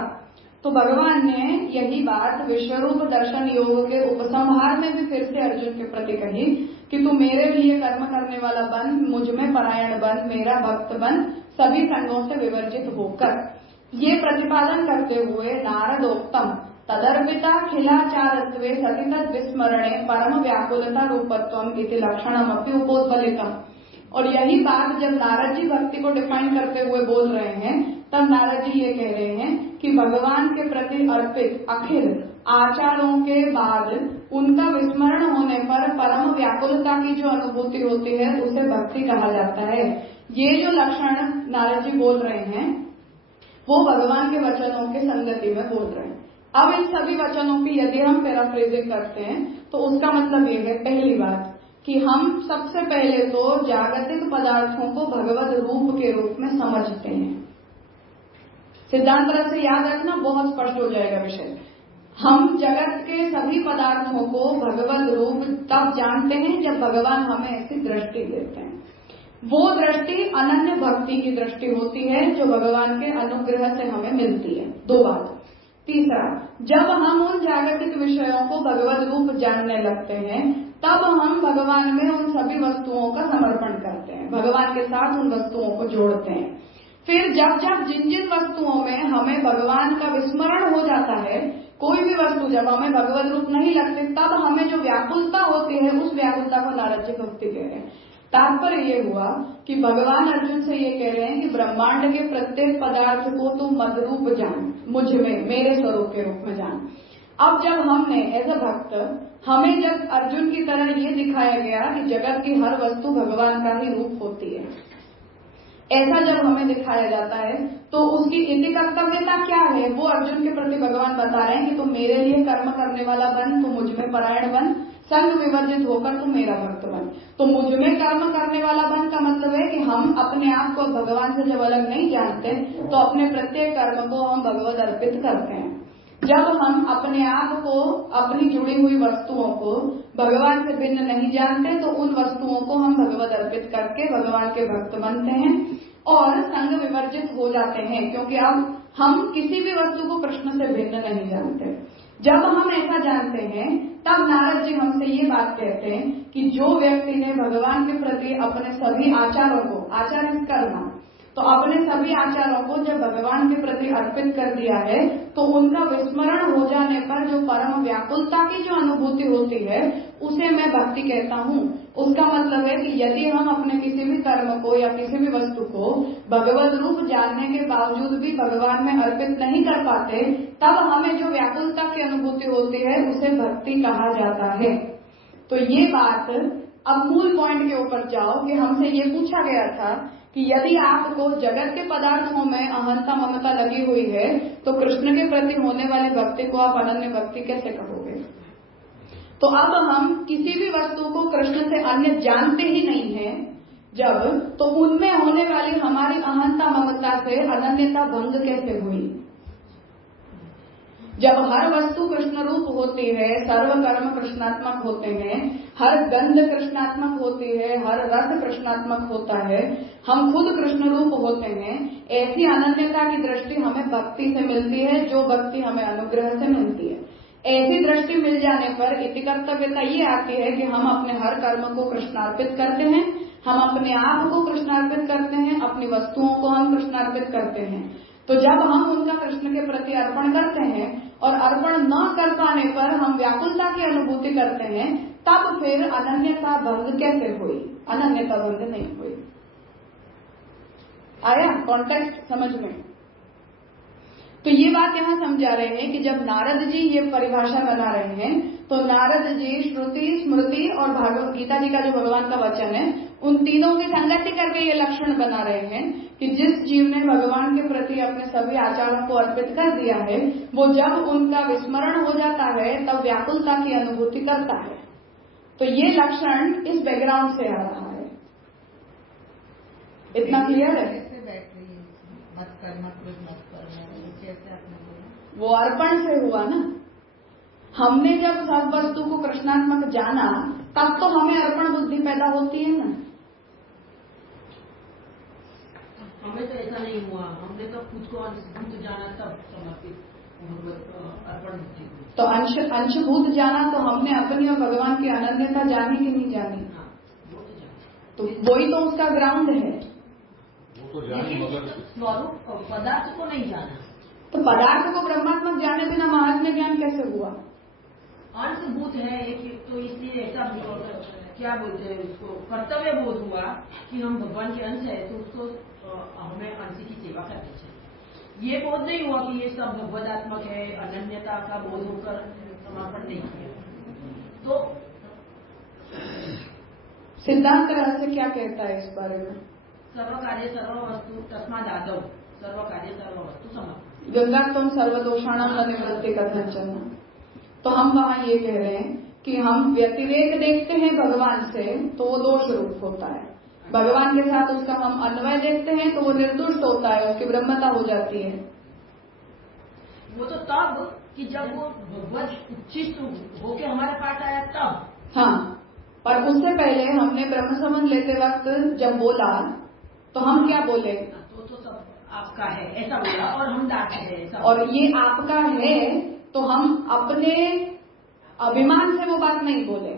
तो भगवान ने यही बात विश्वरूप दर्शन योग के उपसंहार में भी फिर से अर्जुन के प्रति कही कि तू मेरे लिए कर्म करने वाला बन, मुझ में परायण बन, मेरा भक्त बन, सभी संगों से विवर्जित होकर। ये प्रतिपादन करते हुए नारदोक्तम तदर्पिता खिलाचारत्वे सति तद विस्मरणे परम व्याकुलता रूपत्वम इति लक्षणमपि उपोद्बलितम। और यही बात जब नारद जी भक्ति को डिफाइन करते हुए बोल रहे हैं, तब नारद जी ये कह रहे हैं कि भगवान के प्रति अर्पित अखिल आचारों के बाद उनका विस्मरण होने पर परम व्याकुलता की जो अनुभूति होती है उसे भक्ति कहा जाता है। ये जो लक्षण नारद जी बोल रहे हैं वो भगवान के वचनों के संगति में बोल रहे हैं। अब इन सभी वचनों की यदि हम पैराफ्रेजिंग करते हैं तो उसका मतलब ये है, पहली बात कि हम सबसे पहले तो जागतिक पदार्थों को भगवत रूप के रूप में समझते हैं। सिद्धांत रस से याद रखना, बहुत स्पष्ट हो जाएगा विषय। हम जगत के सभी पदार्थों को भगवत रूप तब जानते हैं जब भगवान हमें ऐसी दृष्टि देते हैं। वो दृष्टि अनन्य भक्ति की दृष्टि होती है जो भगवान के अनुग्रह से हमें मिलती है। दो बात। तीसरा, जब हम उन जागतिक विषयों को भगवत रूप जानने लगते हैं तब हम भगवान में उन सभी वस्तुओं का समर्पण करते हैं, भगवान के साथ उन वस्तुओं को जोड़ते हैं। फिर जब जब जिन जिन वस्तुओं में हमें भगवान का विस्मरण हो जाता है, कोई भी वस्तु जब हमें भगवत रूप नहीं लगती, तब हमें जो व्याकुलता होती है उस व्याकुलता को नारद जी भक्ति कह रहे हैं। तात्पर्य ये हुआ कि भगवान अर्जुन से ये कह रहे हैं कि ब्रह्मांड के प्रत्येक पदार्थ को तू मदरूप जान, मुझ में मेरे स्वरूप के रूप में जान। अब जब हमने एज अ भक्त, हमें जब अर्जुन की तरह ये दिखाया गया कि जगत की हर वस्तु भगवान का ही रूप होती है, ऐसा जब हमें दिखाया जाता है तो उसकी इति कर्तव्यता क्या है वो अर्जुन के प्रति भगवान बता रहे हैं कि तुम मेरे लिए कर्म करने वाला बन, तुम मुझ में परायण बन, संग विवर्जित होकर तुम मेरा भक्त बन। तो मुझ में कर्म करने वाला बन का मतलब है कि हम अपने आप को भगवान से जब अलग नहीं जानते तो अपने प्रत्येक कर्म को हम भगवत अर्पित करते हैं। जब हम अपने आप को, अपनी जुड़ी हुई वस्तुओं को भगवान से भिन्न नहीं जानते तो उन वस्तुओं को हम भगवत अर्पित करके भगवान के भक्त बनते हैं और संग विवर्जित हो जाते हैं, क्योंकि अब हम किसी भी वस्तु को कृष्ण से भिन्न नहीं जानते। जब हम ऐसा जानते हैं तब नारद जी हमसे ये बात कहते हैं कि जो व्यक्ति ने भगवान के प्रति अपने सभी आचारों को, आचार करना, तो अपने सभी आचारों को जब भगवान के प्रति अर्पित कर दिया है तो उनका विस्मरण हो जाने पर जो परम व्याकुलता की जो अनुभूति होती है उसे मैं भक्ति कहता हूँ। उसका मतलब है कि यदि हम अपने किसी भी कर्म को या किसी भी वस्तु को भगवत रूप जानने के बावजूद भी भगवान में अर्पित नहीं कर पाते, तब हमें जो व्याकुलता की अनुभूति होती है उसे भक्ति कहा जाता है। तो ये बात, अब मूल पॉइंट के ऊपर जाओ कि हमसे ये पूछा गया था कि यदि आपको जगत के पदार्थों में अहंता ममता लगी हुई है तो कृष्ण के प्रति होने वाली भक्ति को आप अनन्य भक्ति कैसे कहोगे। तो अब हम किसी भी वस्तु को कृष्ण से अन्य जानते ही नहीं है जब, तो उनमें होने वाली हमारी अहंता ममता से अनन्यता भंग कैसे हुई। जब हर वस्तु कृष्ण रूप होती है, सर्व कर्म कृष्णात्मक होते हैं, हर गंध कृष्णात्मक होती है, हर रस कृष्णात्मक होता है, हम खुद कृष्ण रूप होते हैं, ऐसी अनन्यता की दृष्टि हमें भक्ति से मिलती है जो भक्ति हमें अनुग्रह से मिलती है। ऐसी दृष्टि मिल जाने पर इति कर्तव्यता ये आती है कि हम अपने हर कर्म को कृष्णार्पित करते हैं, हम अपने आप को कृष्णार्पित करते हैं, अपनी वस्तुओं को हम कृष्णार्पित करते हैं। तो जब हम उनका कृष्ण के प्रति अर्पण करते हैं और अर्पण न कर पाने पर हम व्याकुलता की अनुभूति करते हैं, तब फिर अनन्यता भंग कैसे हुई। अनन्यता भंग नहीं हुई। आया कॉन्टेक्स्ट समझ में। तो ये बात यहाँ समझा रहे हैं कि जब नारद जी ये परिभाषा बना रहे हैं तो नारद जी श्रुति, स्मृति और भागवत गीता जी का जो भगवान का वचन है उन तीनों की संगति करके ये लक्षण बना रहे हैं कि जिस जीव ने भगवान के प्रति अपने सभी आचारों को अर्पित कर दिया है वो जब उनका विस्मरण हो जाता है तब व्याकुलता की अनुभूति करता है। तो ये लक्षण इस बैकग्राउंड से आ रहा है। इतना क्लियर है। वो अर्पण से हुआ ना। हमने जब सब वस्तु को कृष्णात्मक जाना तब तो हमें अर्पण बुद्धि पैदा होती है ना। जब खुद को अंशभूत जाना तब समर्पित अर्पण बुद्धि। तो अंशभूत जाना तो हमने अपनी और भगवान की अनन्यता जानी कि नहीं जानी? हाँ, वो तो जाना। तो वही तो उसका ग्राउंड है। तो जानी मगर स्वरूप पदार्थ को नहीं जाना। तो पदार्थ को ब्रह्मात्मक जाने बिना महात्म्य ज्ञान कैसे हुआ? अंशभूत है एक, तो इसलिए ऐसा क्या बोलते हैं उसको, कर्तव्य बोध हुआ कि हम भगवान के अंश है, तो उसको हमें अंश की सेवा करनी चाहिए। ये बोध नहीं हुआ कि ये सब भगवदात्मक है, अनन्यता का बोध होकर समर्पण नहीं किया। तो सिद्धांत रहस्य क्या कहता है इस बारे में? सर्व कार्य सर्व वस्तु तस्माद आदव सर्व कार्य सर्व वस्तु समर्पण। गंगात्म सर्वदोषाणाम न निवृत्ति कथन चलना। तो हम वहाँ ये कह रहे हैं कि हम व्यतिरेक देखते हैं भगवान से तो वो दोष रूप होता है, भगवान के साथ उसका हम अन्वय देखते हैं तो वो निर्दुष्ट होता है, उसकी ब्रह्मता हो जाती है। वो तो तब कि जब वो भगवत उच्चिष्ट होके हमारे पास आया तब। हाँ, पर उससे पहले हमने ब्रह्म संबंध लेते वक्त जब बोला तो हम क्या बोले? तो सब आपका है ऐसा बोला और हम डांटे हैं ऐसा। और ये आपका है तो हम अपने अभिमान से वो बात नहीं बोले।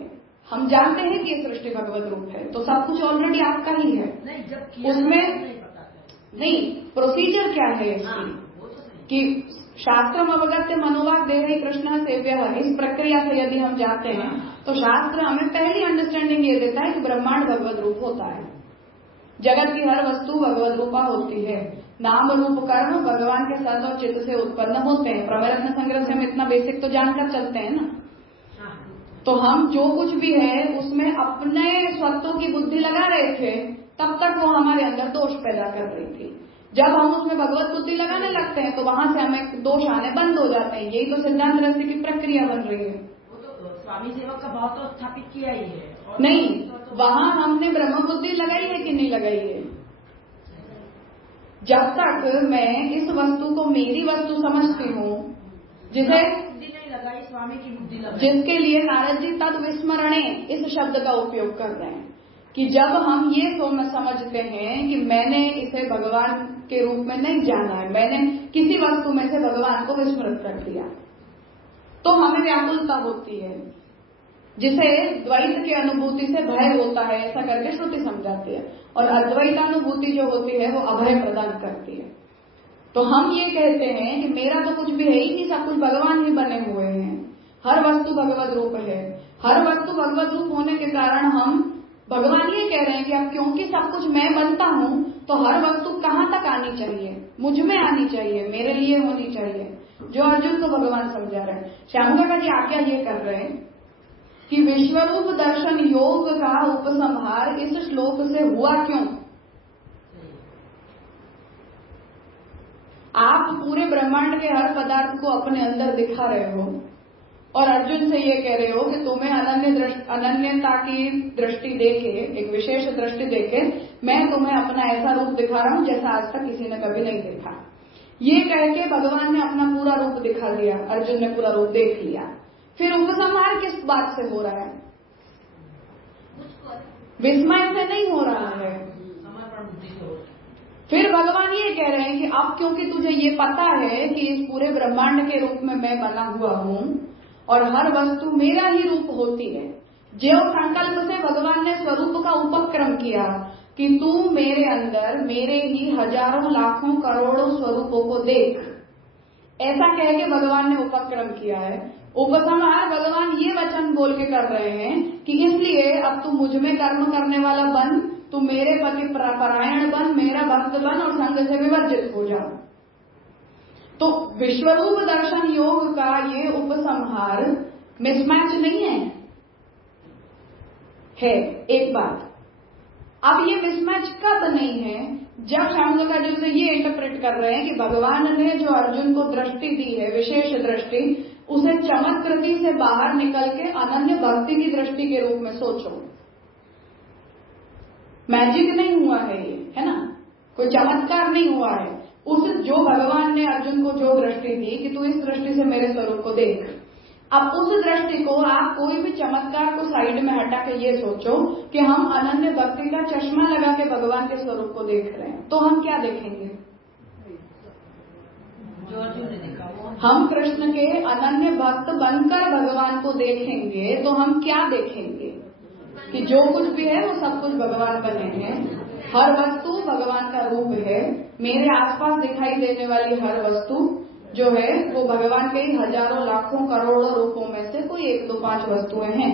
हम जानते हैं कि ये सृष्टि भगवत रूप है तो सब कुछ ऑलरेडी आपका ही है। नहीं, जब किया उसमें नहीं पता था। नहीं, प्रोसीजर क्या है हाँ, इसकी वो तो सही। कि शास्त्र अवगत्य मनोवाक देह कृष्ण सेव्य, इस प्रक्रिया से यदि हम जाते हैं तो शास्त्र हमें पहली अंडरस्टैंडिंग ये देता है कि ब्रह्मांड भगवत रूप होता है, जगत की हर वस्तु भगवत रूपा होती है, नाम रूप कर्म भगवान के सत और चित्त से उत्पन्न होते हैं। प्रवरत्न संग्रह से हम इतना बेसिक तो जानकर चलते हैं ना। तो हम जो कुछ भी है उसमें अपने स्वत्वों की बुद्धि लगा रहे थे, तब तक वो हमारे अंदर दोष पैदा कर रही थी। जब हम उसमें भगवत बुद्धि लगाने लगते हैं तो वहां से हमें दोष आने बंद हो जाते हैं। यही तो सिद्धांत रहस्य की प्रक्रिया बन रही है। वो तो स्वामी सेवक का भाव तो स्थापित किया ही है। और नहीं, तो वहां हमने ब्रह्म बुद्धि लगाई है कि नहीं लगाई है? जब तक मैं इस वस्तु को मेरी वस्तु समझती हूँ, जिसे बुद्धि नहीं लगाई, स्वामी की बुद्धि लगाई, जिसके लिए नारद जी तद विस्मरणे इस शब्द का उपयोग कर रहे हैं कि जब हम ये समझते हैं कि मैंने इसे भगवान के रूप में नहीं जाना है, मैंने किसी वस्तु में से भगवान को विस्मृत कर दिया, तो हमें व्याकुलता होती है, जिसे द्वैत की अनुभूति से भय होता है, ऐसा करके श्रुति समझाती है। और अद्वैतानुभूति जो होती है वो अभय प्रदान करती है। तो हम ये कहते हैं कि मेरा तो कुछ भी है ही नहीं, सब कुछ भगवान ही बने हुए हैं, हर वस्तु भगवत रूप है। हर वस्तु भगवत रूप होने के कारण हम भगवान ये कह रहे हैं कि अब क्योंकि सब कुछ मैं बनता हूँ तो हर वस्तु कहाँ तक आनी चाहिए? मुझ में आनी चाहिए, मेरे लिए होनी चाहिए, जो अर्जुन को भगवान समझा रहे हैं। श्यामकाका जी आज्ञा ये कर रहे हैं कि विश्वरूप दर्शन योग का उपसंहार इस श्लोक से हुआ क्यों? आप पूरे ब्रह्मांड के हर पदार्थ को अपने अंदर दिखा रहे हो और अर्जुन से ये कह रहे हो कि तुम्हें अनन्यता की दृष्टि देके, एक विशेष दृष्टि देके मैं तुम्हें अपना ऐसा रूप दिखा रहा हूं जैसा आज तक किसी ने कभी नहीं देखा। ये कह के भगवान ने अपना पूरा रूप दिखा दिया, अर्जुन ने पूरा रूप देख लिया। फिर उपसंहार किस बात से हो रहा है? विस्मय से नहीं हो रहा है। समर्पण बुद्धि से हो। फिर भगवान ये कह रहे हैं कि अब क्योंकि तुझे ये पता है कि इस पूरे ब्रह्मांड के रूप में मैं बना हुआ हूँ और हर वस्तु मेरा ही रूप होती है, जो संकल्प से भगवान ने स्वरूप का उपक्रम किया कि तू मेरे अंदर मेरे ही हजारों लाखों करोड़ों स्वरूपों को देख, ऐसा कह के भगवान ने उपक्रम किया है। उपसंहार भगवान ये वचन बोल के कर रहे हैं कि इसलिए अब तू मुझ में कर्म करने वाला बन, तू मेरे पति परायण बन, मेरा भक्त बन और संग से विवर्जित हो जा। तो विश्वरूप दर्शन योग का ये उपसंहार मिसमैच नहीं है एक बात। अब ये मिसमैच कब नहीं है? जब श्यामकाका जी से ये इंटरप्रेट कर रहे हैं कि भगवान ने जो अर्जुन को दृष्टि दी है, विशेष दृष्टि, उसे चमत्कृति से बाहर निकल के अनन्य भक्ति की दृष्टि के रूप में सोचो। मैजिक नहीं हुआ है ये, है ना, कोई चमत्कार नहीं हुआ है। उस जो भगवान ने अर्जुन को जो दृष्टि दी कि तू इस दृष्टि से मेरे स्वरूप को देख, अब उस दृष्टि को आप कोई भी चमत्कार को साइड में हटा के ये सोचो कि हम अनन्य भक्ति का चश्मा लगा के भगवान के स्वरूप को देख रहे हैं, तो हम क्या देखेंगे? जो अर्जुन ने देखा वो हम कृष्ण के अनन्य भक्त बनकर भगवान को देखेंगे तो हम क्या देखेंगे कि जो कुछ भी है वो सब कुछ भगवान बने हैं। हर वस्तु भगवान का रूप है। मेरे आसपास दिखाई देने वाली हर वस्तु जो है वो भगवान के ही हजारों लाखों करोड़ों रूपों में से कोई 1 2 5 वस्तुएं हैं।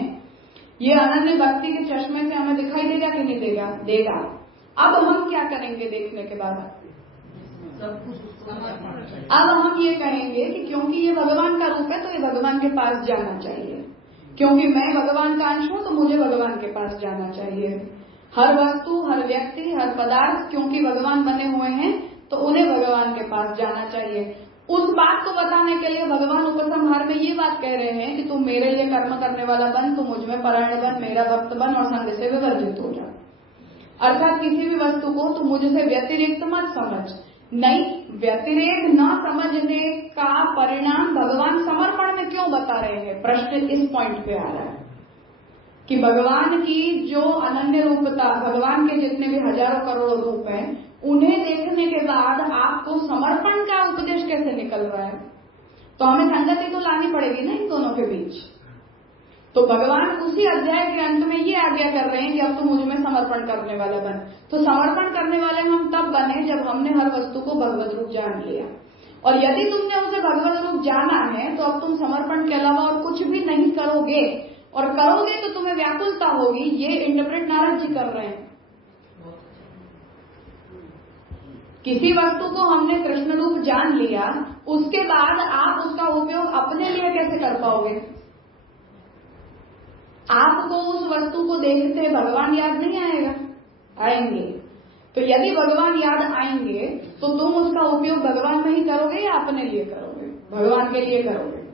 ये अनन्य भक्ति के चश्मे से हमें दिखाई देगा कि नहीं देगा? देगा। अब हम क्या करेंगे देखने के बाद? सब कुछ उसको अब हम ये कहेंगे कि क्योंकि ये भगवान का रूप है तो ये भगवान के पास जाना चाहिए, क्योंकि मैं भगवान का अंश हूं तो मुझे भगवान के पास जाना चाहिए। हर वस्तु, हर व्यक्ति, हर पदार्थ क्योंकि भगवान बने हुए हैं तो उन्हें भगवान के पास जाना चाहिए। उस बात को बताने के लिए भगवान उपसंहार में ये बात कह रहे हैं कि तू मेरे लिए कर्म करने वाला बन, तू मुझ में परायण बन, मेरा भक्त बन और संग से विवर्जित हो जा। अर्थात किसी भी वस्तु को तू मुझसे व्यतिरिक्त मत समझ। नहीं, व्यतिरेक न समझने का परिणाम भगवान समर्पण में क्यों बता रहे हैं? प्रश्न इस पॉइंट पे आ रहा है कि भगवान की जो अनन्य रूपता, भगवान के जितने भी हजारों करोड़ों रूप हैं, उन्हें देखने के बाद आपको समर्पण का उपदेश कैसे निकल रहा है? तो हमें संगति तो लानी पड़ेगी ना इन दोनों के बीच। तो भगवान उसी अध्याय के अंत में ये आज्ञा कर रहे हैं कि अब तुम मुझ में समर्पण करने वाला बन। तो समर्पण करने वाले हम तब बने जब हमने हर वस्तु को भगवत रूप जान लिया। और यदि तुमने उसे भगवत रूप जाना है तो अब तुम समर्पण के अलावा और कुछ भी नहीं करोगे, और करोगे तो तुम्हें व्याकुलता होगी। ये इंटरप्रेट नारद जी कर रहे हैं। किसी वस्तु को हमने कृष्ण रूप जान लिया, उसके बाद आप उसका उपयोग अपने लिए कैसे कर पाओगे? आपको उस वस्तु को देखते भगवान याद नहीं आएगा? आएंगे। तो यदि भगवान याद आएंगे तो तुम उसका उपयोग भगवान में ही करोगे या अपने लिए करोगे? भगवान के लिए करोगे।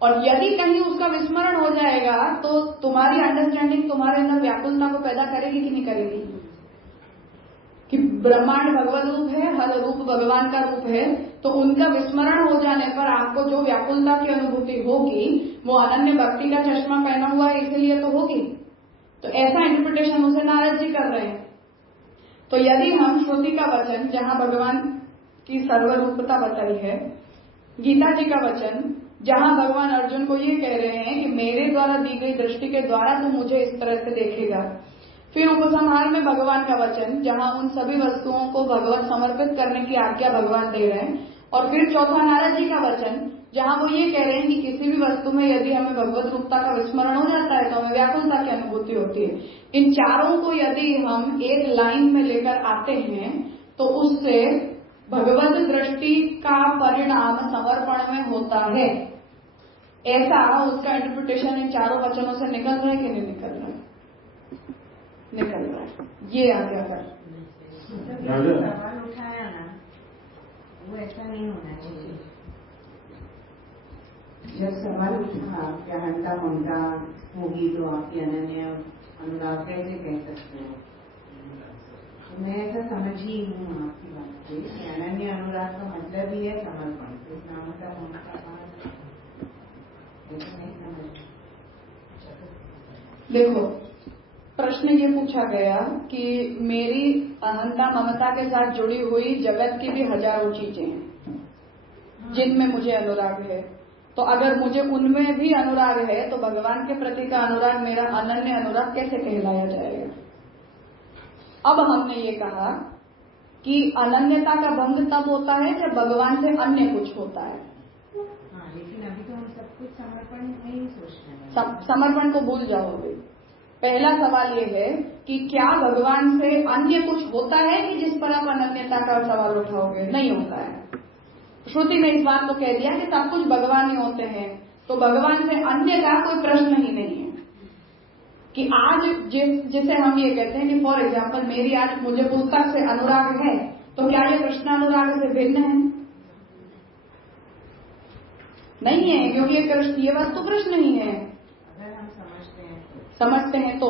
और यदि कहीं उसका विस्मरण हो जाएगा तो तुम्हारी अंडरस्टैंडिंग तुम्हारे अंदर व्याकुलता को पैदा करेगी कि नहीं करेगी? कि ब्रह्मांड भगवत रूप है, हर रूप भगवान का रूप है, तो उनका विस्मरण हो जाने पर आपको जो व्याकुलता की अनुभूति होगी वो अनन्य भक्ति का चश्मा पहना हुआ है इसलिए तो होगी। तो ऐसा इंटरप्रिटेशन उसे नारद जी कर रहे हैं। तो यदि हम श्रुति का वचन जहां भगवान की सर्वरूपता बताई है, गीता जी का वचन जहां भगवान अर्जुन को ये कह रहे हैं कि मेरे द्वारा दी गई दृष्टि के द्वारा तू मुझे इस तरह से देखेगा, फिर उपसंहार में भगवान का वचन जहां उन सभी वस्तुओं को भगवत समर्पित करने की आज्ञा भगवान दे रहे हैं, और फिर चौथा नारद जी का वचन जहां वो ये कह रहे हैं कि किसी भी वस्तु में यदि हमें भगवत रूपता का विस्मरण हो जाता है तो हमें व्याकुलता की अनुभूति होती है। इन चारों को यदि हम एक लाइन में लेकर आते हैं तो उससे भगवत दृष्टि का परिणाम समर्पण में होता है। ऐसा उसका इंटरप्रिटेशन इन चारों वचनों से निकल रहा है कि नहीं निकल रहा है? निकल रहा है। ये आ गया पर सवाल उठाया ना, वो ऐसा नहीं होना चाहिए। जब सवाल उठा क्या हंता ममता होगी तो आपकी अनन्य अनुराग कैसे कह सकते हो? तो मैं ऐसा समझ ही हूँ आपकी बात से कि अनन्य अनुराग का मतलब ही है समर्पण। हंता ममता ऐसा नहीं समझ। देखो, प्रश्न ये पूछा गया कि मेरी अहंता ममता के साथ जुड़ी हुई जगत की भी हजारों चीजें हैं जिनमें मुझे अनुराग है, तो अगर मुझे उनमें भी अनुराग है तो भगवान के प्रति का अनुराग मेरा अनन्य अनुराग कैसे कहलाया जाएगा? अब हमने ये कहा कि अनन्यता का भंग तब होता है जब भगवान से अन्य कुछ होता है। लेकिन अभी तो हम सब कुछ समर्पण नहीं सोचते हैं। समर्पण को भूल जाओगे। पहला सवाल ये है कि क्या भगवान से अन्य कुछ होता है कि जिस पर आप अनन्यता का सवाल उठाओगे? नहीं होता है। श्रुति ने इस बात को कह दिया कि सब कुछ भगवान ही होते हैं, तो भगवान से अन्य का कोई प्रश्न ही नहीं है। कि आज जिसे हम ये कहते हैं कि फॉर एग्जाम्पल मेरी आज मुझे पुस्तक से अनुराग है, तो क्या ये कृष्णानुराग से भिन्न है? नहीं है, क्योंकि ये वस्तु कृष्ण ही है। अगर हम समझते हैं तो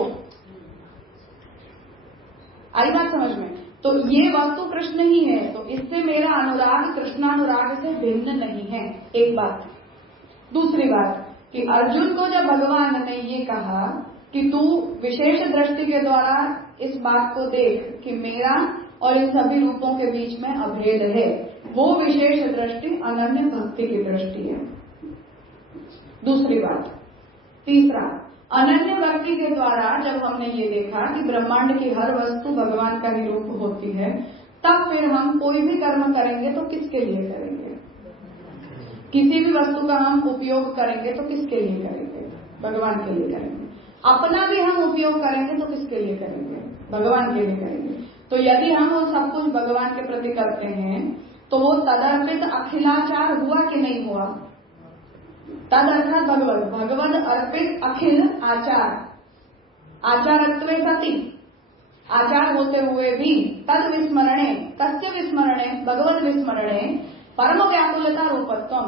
आई बात समझ में? तो ये वस्तु कृष्ण ही है, तो इससे मेरा अनुराग कृष्णानुराग से भिन्न नहीं है। एक बात। दूसरी बात कि अर्जुन को जब भगवान ने ये कहा कि तू विशेष दृष्टि के द्वारा इस बात को देख कि मेरा और इन सभी रूपों के बीच में अभेद है, वो विशेष दृष्टि अनन्य भक्ति की दृष्टि है। दूसरी बात। तीसरा, अनन्य भक्ति के द्वारा जब हमने ये देखा कि ब्रह्मांड की हर वस्तु भगवान का ही रूप होती है, तब फिर हम कोई भी कर्म करेंगे तो किसके लिए करेंगे? किसी भी वस्तु का हम उपयोग करेंगे तो किसके लिए करेंगे? भगवान के लिए करेंगे। अपना भी हम उपयोग करेंगे तो किसके लिए करेंगे? भगवान के लिए करेंगे। तो यदि हम वो सब कुछ भगवान के प्रति करते हैं तो वो तदर्पित अखिलाचार हुआ कि नहीं हुआ? तद अर्थात भगवद अर्पित अखिल आचार, आचारत्वे सति, आचार होते हुए भी तद विस्मरणे, तस्य विस्मरणे, भगवद विस्मरणे परम व्याकुलता रूपत्वम।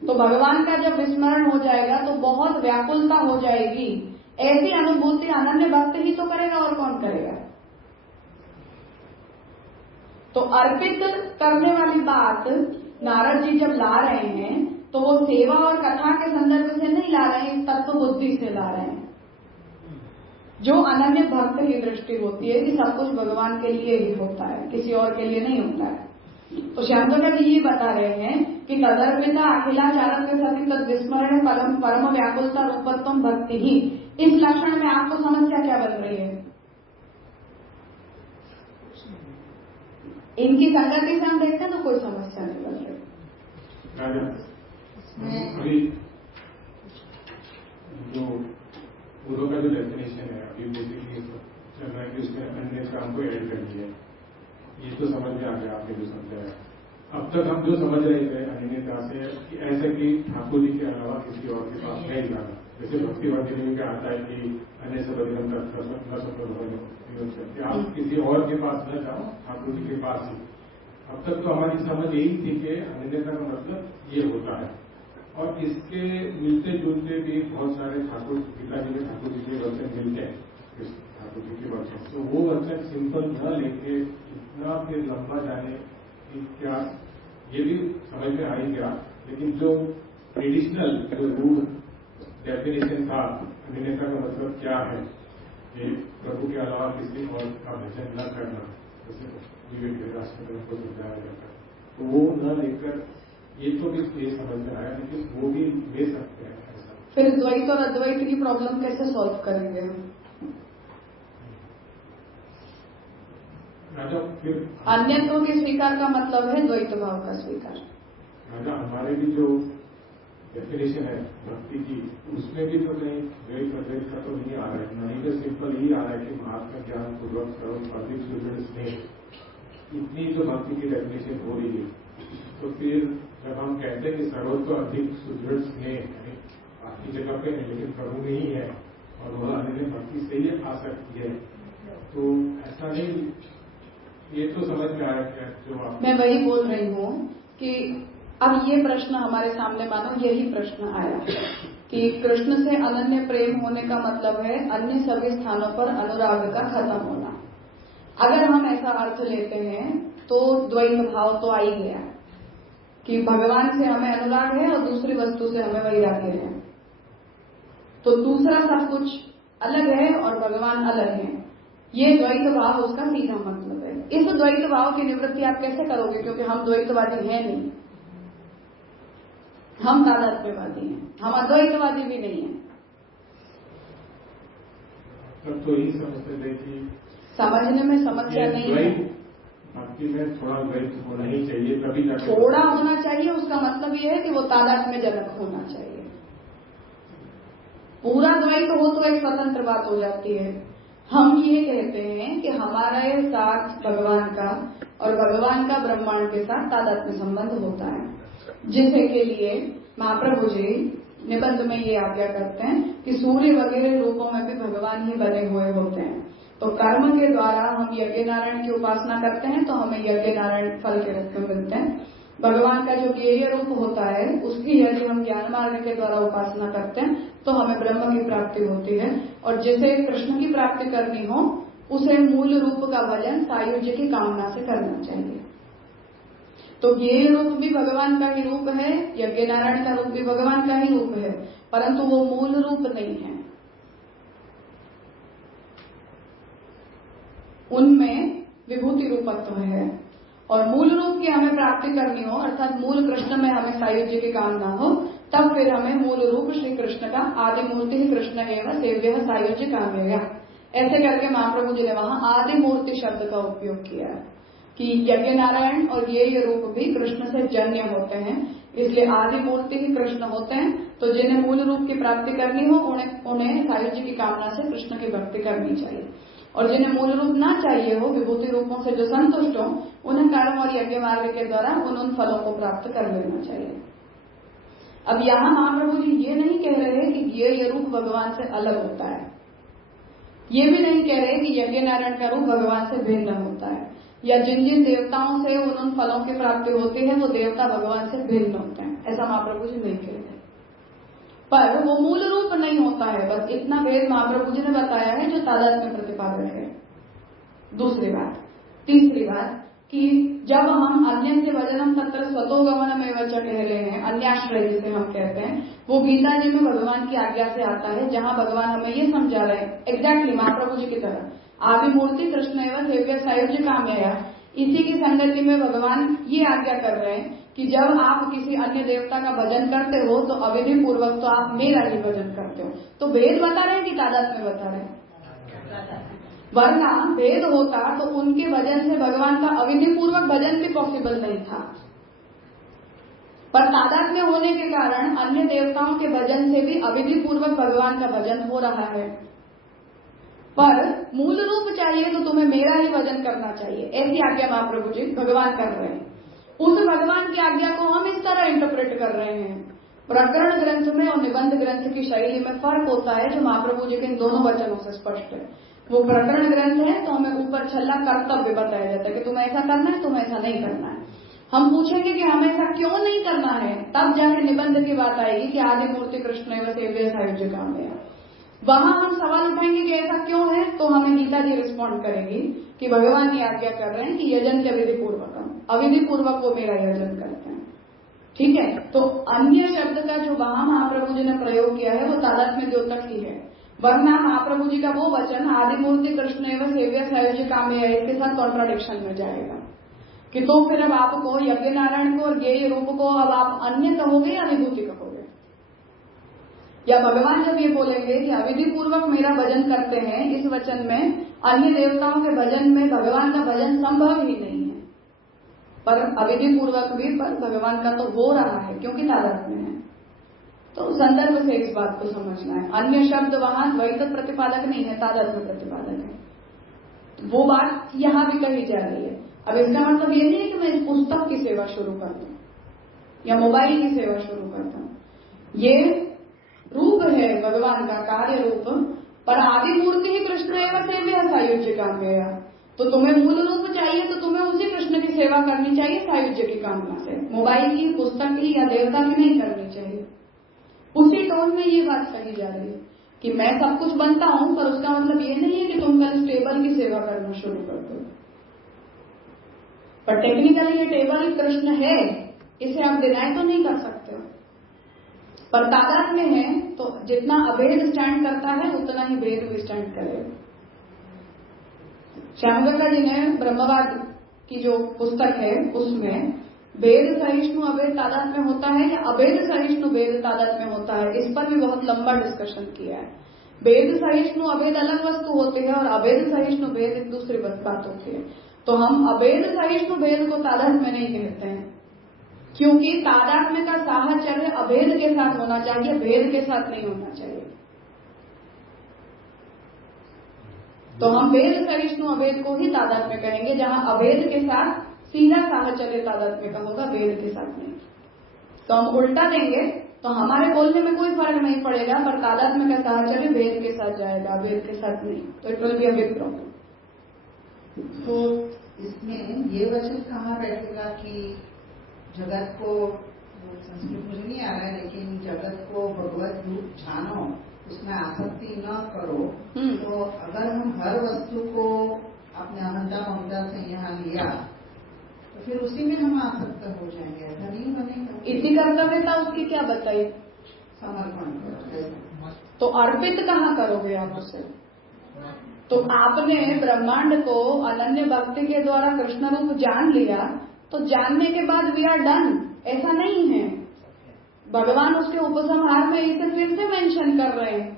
तो भगवान का जब विस्मरण हो जाएगा तो बहुत व्याकुलता हो जाएगी। ऐसी अनुभूति अनन्य भक्त ही तो करेगा, और कौन करेगा? तो अर्पित करने वाली बात नारद जी जब ला रहे हैं तो वो सेवा और कथा के संदर्भ से नहीं ला रहे हैं, तत्व बुद्धि से ला रहे हैं, जो अनन्य भक्त की दृष्टि होती है कि सब कुछ भगवान के लिए ही होता है, किसी और के लिए नहीं होता है। तो श्यामसुंदर जी ये बता रहे हैं कि तदर्पिता अखिलाचार के सती तद विस्मरण परम व्याकुलता रूपत्वम भक्ति ही। इस लक्षण में आपको समस्या क्या बन रही है? इनकी संगति से हम देखते हैं तो कोई समस्या नहीं बन रही। अभी जो गुरु का जो डेफिनेशन है अभी बेसिकली चल रहा है कि उसने अन्य काम को ऐड कर दिया, ये तो समझ में आ गया आपने जो समझाया। अब तक हम जो समझ रहे थे अन्यता से कि ऐसे कि ठाकुर जी के अलावा किसी और के पास नहीं जाना, जैसे भक्ति भक्ति का आता है कि अन्य से बदलम आप किसी और के पास न जाओ, ठाकुर जी के पास ही। अब तक तो हमारी समझ यही थी कि अन्यता का मतलब ये होता है, और इसके मिलते जुलते भी बहुत सारे ठाकुर पिताजी में ठाकुर जी के वचन मिलते हैं, ठाकुर जी के वचन। तो वो वचन सिंपल न लेके इतना फिर लंबा जाने कि क्या, ये भी समझ में आ ही गया। लेकिन जो ट्रेडिशनल जो रूल डेफिनेशन था अन्यता का मतलब क्या है, कि प्रभु के अलावा किसी और का भजन न करना, जैसे राष्ट्रपति को समझाया जाता है, तो वो न लेकर ये तो भी ये समझ में आया, लेकिन वो भी ले सकते हैं ऐसा। फिर द्वैत और अद्वैत की प्रॉब्लम कैसे सॉल्व करेंगे हम? राजा फिर अन्यत्व के स्वीकार का मतलब है द्वैत भाव का स्वीकार। राजा हमारे भी जो डेफिनेशन है भक्ति की, उसमें भी तो कहीं द्वैत अद्वैत का तो नहीं आ रहा है, नहीं तो सिंपल ही आ रहा है कि महात्मा ज्ञान पूर्वक सर्व अधिक सुदृढ़ स्नेह, इतनी तो भक्ति की डेफिनेशन हो रही है। तो फिर जब हम कहते हैं कि सर्वत्व अधिक सुदृढ़ स्नेह बाकी जगह पे है लेकिन प्रभु में ही है और वह अन्य भक्ति से ही आ सकती है, तो ऐसा नहीं, ये तो समझ में आया क्या जो आप। मैं वही बोल रही हूँ कि अब ये प्रश्न हमारे सामने, मानो यही प्रश्न आया कि कृष्ण से अनन्य प्रेम होने का मतलब है अन्य सभी स्थानों पर अनुराग का खत्म होना। अगर हम ऐसा अर्थ लेते हैं तो द्वैत भाव तो आ ही गया कि भगवान से हमें अनुराग है और दूसरी वस्तु से हमें वैराग्य है, तो दूसरा सब कुछ अलग है और भगवान अलग है। ये द्वैत भाव उसका सीधा मतलब है। इस द्वैत भाव की निवृत्ति आप कैसे करोगे? क्योंकि हम द्वैतवादी हैं नहीं, हम तादात्म्यवादी हैं, हम अद्वैतवादी भी नहीं है। तब तो यही समझते थे कि समझने में समस्या नहीं है, भक्ति में थोड़ा द्वैत होना ही चाहिए, तभी जाकर थोड़ा होना चाहिए। उसका मतलब ये है कि वो तादात्म्यजनक होना चाहिए। पूरा द्वैत हो तो एक स्वतंत्र बात हो जाती है। हम ये कहते हैं कि हमारे साथ भगवान का और भगवान का ब्रह्मांड के साथ तादात्म्य संबंध होता है, जिसे के लिए महाप्रभु जी निबंध में ये आज्ञा करते हैं कि सूर्य वगैरह रूपों में भी भगवान ही बने हुए होते हैं। तो कर्म के द्वारा हम यज्ञ नारायण की उपासना करते हैं तो हमें यज्ञ नारायण फल के रूप में मिलते हैं। भगवान का जो ज्ञेय रूप होता है उसकी यदि हम ज्ञान मार्ग के द्वारा उपासना करते हैं तो हमें ब्रह्म की प्राप्ति होती है, और जिसे कृष्ण की प्राप्ति करनी हो उसे मूल रूप का भजन सायुज्य की कामना से करना चाहिए। तो ज्ञेय रूप भी भगवान का ही रूप है, यज्ञ नारायण का रूप भी भगवान का ही रूप है, परंतु वो मूल रूप नहीं है। उनमें विभूति रूपत्व है और मूल रूप की हमें प्राप्ति करनी हो, अर्थात मूल कृष्ण में हमें सायुज्य की कामना हो, तब फिर हमें मूल रूप श्री कृष्ण का आदि मूर्ति ही कृष्ण एवं सेव्य सायुज्य काम्यया, ऐसे करके महाप्रभु जी ने वहां आदि मूर्ति शब्द का उपयोग किया है कि यज्ञ नारायण और ये रूप भी कृष्ण से जन्य होते हैं, इसलिए आदि मूर्ति ही कृष्ण होते हैं। तो जिन्हें मूल रूप की प्राप्ति करनी हो उन्हें सायुज्य की कामना से कृष्ण की भक्ति करनी चाहिए, और जिन्हें मूल रूप ना चाहिए हो, विभूति रूपों से जो संतुष्ट हो, उन्हें कर्म और यज्ञ मार्ग के द्वारा उन फलों को प्राप्त कर लेना चाहिए। अब यहाँ महाप्रभु जी ये नहीं कह रहे कि ये रूप भगवान से अलग होता है, ये भी नहीं कह रहे कि यज्ञ नारायण का रूप भगवान से भिन्न होता है, या जिन जिन देवताओं से उन फलों की प्राप्ति होती है वो देवता भगवान से भिन्न होते हैं, ऐसा महाप्रभु जी नहीं कह रहे। पर वो मूल रूप नहीं होता है, बस इतना भेद महाप्रभु जी ने बताया है जो तादात्म्य प्रतिपादक है। दूसरी बात। तीसरी बात कि जब हम अन्य से वजनम तत्र स्वतो गमनम एवं च कह रहे हैं, अन्याश्रय जिसे हम कहते हैं, वो गीता जी में भगवान की आज्ञा से आता है, जहां भगवान हमें ये समझा रहे हैं एग्जैक्टली महाप्रभु जी की तरह, आदि मूर्ति कृष्ण एवं सेव्य सायुज्य काम्यया। इसी की संगति में भगवान ये आज्ञा कर रहे हैं कि जब आप किसी अन्य देवता का भजन करते हो तो अविधि पूर्वक तो आप मेरा ही भजन करते हो। तो भेद बता रहे हैं कि तादात्म्य बता रहे हैं, वरना भेद होता तो उनके भजन से भगवान का अविधि पूर्वक भजन भी पॉसिबल नहीं था, पर तादात्म्य होने के कारण अन्य देवताओं के भजन से भी अविधि पूर्वक भगवान का भजन हो रहा है। पर मूल रूप चाहिए तो तुम्हें मेरा ही भजन करना चाहिए, ऐसी आज्ञा महाप्रभु जी भगवान कर रहे हैं। उस भगवान की आज्ञा को हम इस तरह इंटरप्रेट कर रहे हैं। प्रकरण ग्रंथ में और निबंध ग्रंथ की शैली में फर्क होता है, जो महाप्रभु जी के इन दोनों वचनों से स्पष्ट है। वो प्रकरण ग्रंथ है तो हमें ऊपर छल्ला कर्तव्य बताया जाता है कि तुम्हें ऐसा करना है, तुम्हें ऐसा नहीं करना है। हम पूछेंगे कि हमें ऐसा क्यों नहीं करना है, तब जाके निबंध की बात आएगी कि आदि मूर्ति कृष्ण एवं सेव्य सायुज्य काम्यया। वहां हम सवाल उठाएंगे कि ऐसा क्यों है, तो हमें गीता जी रिस्पॉन्ड करेगी कि भगवान ये आज्ञा कर रहे हैं कि यजन के अविधि पूर्वक, अविधि पूर्वक वो मेरा यजन करते हैं। ठीक है, तो अन्य शब्द का जो वहां महाप्रभु जी ने प्रयोग किया है वो तादात्म्य द्योतक ही है, वरना महाप्रभु जी का वो वचन आदि मूर्ति कृष्ण एवं सेव्य सायुज्य काम्यया इसके साथ कॉन्ट्राडिक्शन में जाएगा कि तो फिर अब आपको यज्ञ नारायण को और ज्ञेय रूप को अब आप अन्य कहोगे या विभूति कहोगे, या भगवान जब ये बोलेंगे कि अविधि पूर्वक मेरा भजन करते हैं, इस वचन में अन्य देवताओं के भजन में भगवान का भजन संभव ही नहीं है, पर अविधि पूर्वक भी पर भगवान का तो हो रहा है क्योंकि तादात्म्य है। तो संदर्भ से इस बात को समझना है। अन्य शब्द वहां द्वैत प्रतिपादक नहीं है, तादात्म्य प्रतिपादक है। वो बात यहां भी कही जा रही है। अब इसका मतलब ये नहीं है कि मैं इस पुस्तक की सेवा शुरू कर दूं या मोबाइल की सेवा शुरू कर दूं, ये रूप है भगवान का कार्य रूप, पर आदि मूर्ति ही कृष्ण एवं सेव्य सायुज्य काम्यया। तो तुम्हें मूल रूप चाहिए तो तुम्हें उसी कृष्ण की सेवा करनी चाहिए सायुज्य की कामना से, मोबाइल की, पुस्तक की या देवता की नहीं करनी चाहिए। उसी टोन में ये बात कही जा रही है कि मैं सब कुछ बनता हूं, पर उसका मतलब ये नहीं है कि तुम कल टेबल की सेवा करना शुरू कर दो। पर टेक्निकली ये टेबल कृष्ण है, इसे आप डिनाई तो नहीं कर सकते हो, पर तादाद में है तो जितना अभेद स्टैंड करता है उतना ही भेद भी स्टैंड करेगा। श्यामगंगा जी ने ब्रह्मवाद की जो पुस्तक है उसमें भेद सहिष्णु अभेद तादाद में होता है या अभेद सहिष्णु भेद तादाद में होता है, इस पर भी बहुत लंबा डिस्कशन किया है। भेद सहिष्णु अभेद अलग वस्तु होती है और अभेद सहिष्णु भेद एक दूसरी बात होती है। तो हम अभेद सहिष्णु भेद को तादाद में नहीं कहते हैं, क्योंकि तादात्म्य का साहचर्य अभेद के साथ होना चाहिए, भेद के साथ नहीं होना चाहिए। तो हम भेद सहिष्णु अभेद को ही तादात्म्य कहेंगे, जहां अभेद के साथ सीधा साहचर्य तादात्म्य का होगा, भेद के साथ नहीं। तो हम उल्टा देंगे तो हमारे बोलने में कोई फर्क नहीं पड़ेगा, पर तादात्म्य का साहचर्य भेद के साथ जाएगा, भेद के साथ नहीं। तो it will be a big problem. तो इसमें ये वचन कहाँ बैठेगा कि जगत को, संस्कृत मुझे नहीं आ रहा है, लेकिन जगत को भगवत रूप जानो, उसमें आसक्ति न करो। तो अगर हम हर वस्तु को अपने अहंता ममता से यहाँ लिया तो फिर उसी में हम आसक्त हो जाएंगे, ऐसा नहीं बनेगा। इसी कर्तव्यता उसकी क्या बताई, समर्पण करो। तो अर्पित कहाँ करोगे आप उसे? तो आपने ब्रह्मांड को अनन्य भक्ति के द्वारा कृष्ण रूप जान लिया, तो जानने के बाद वी आर डन, ऐसा नहीं है। भगवान उसके उपसंहार में इसे फिर से मेंशन कर रहे हैं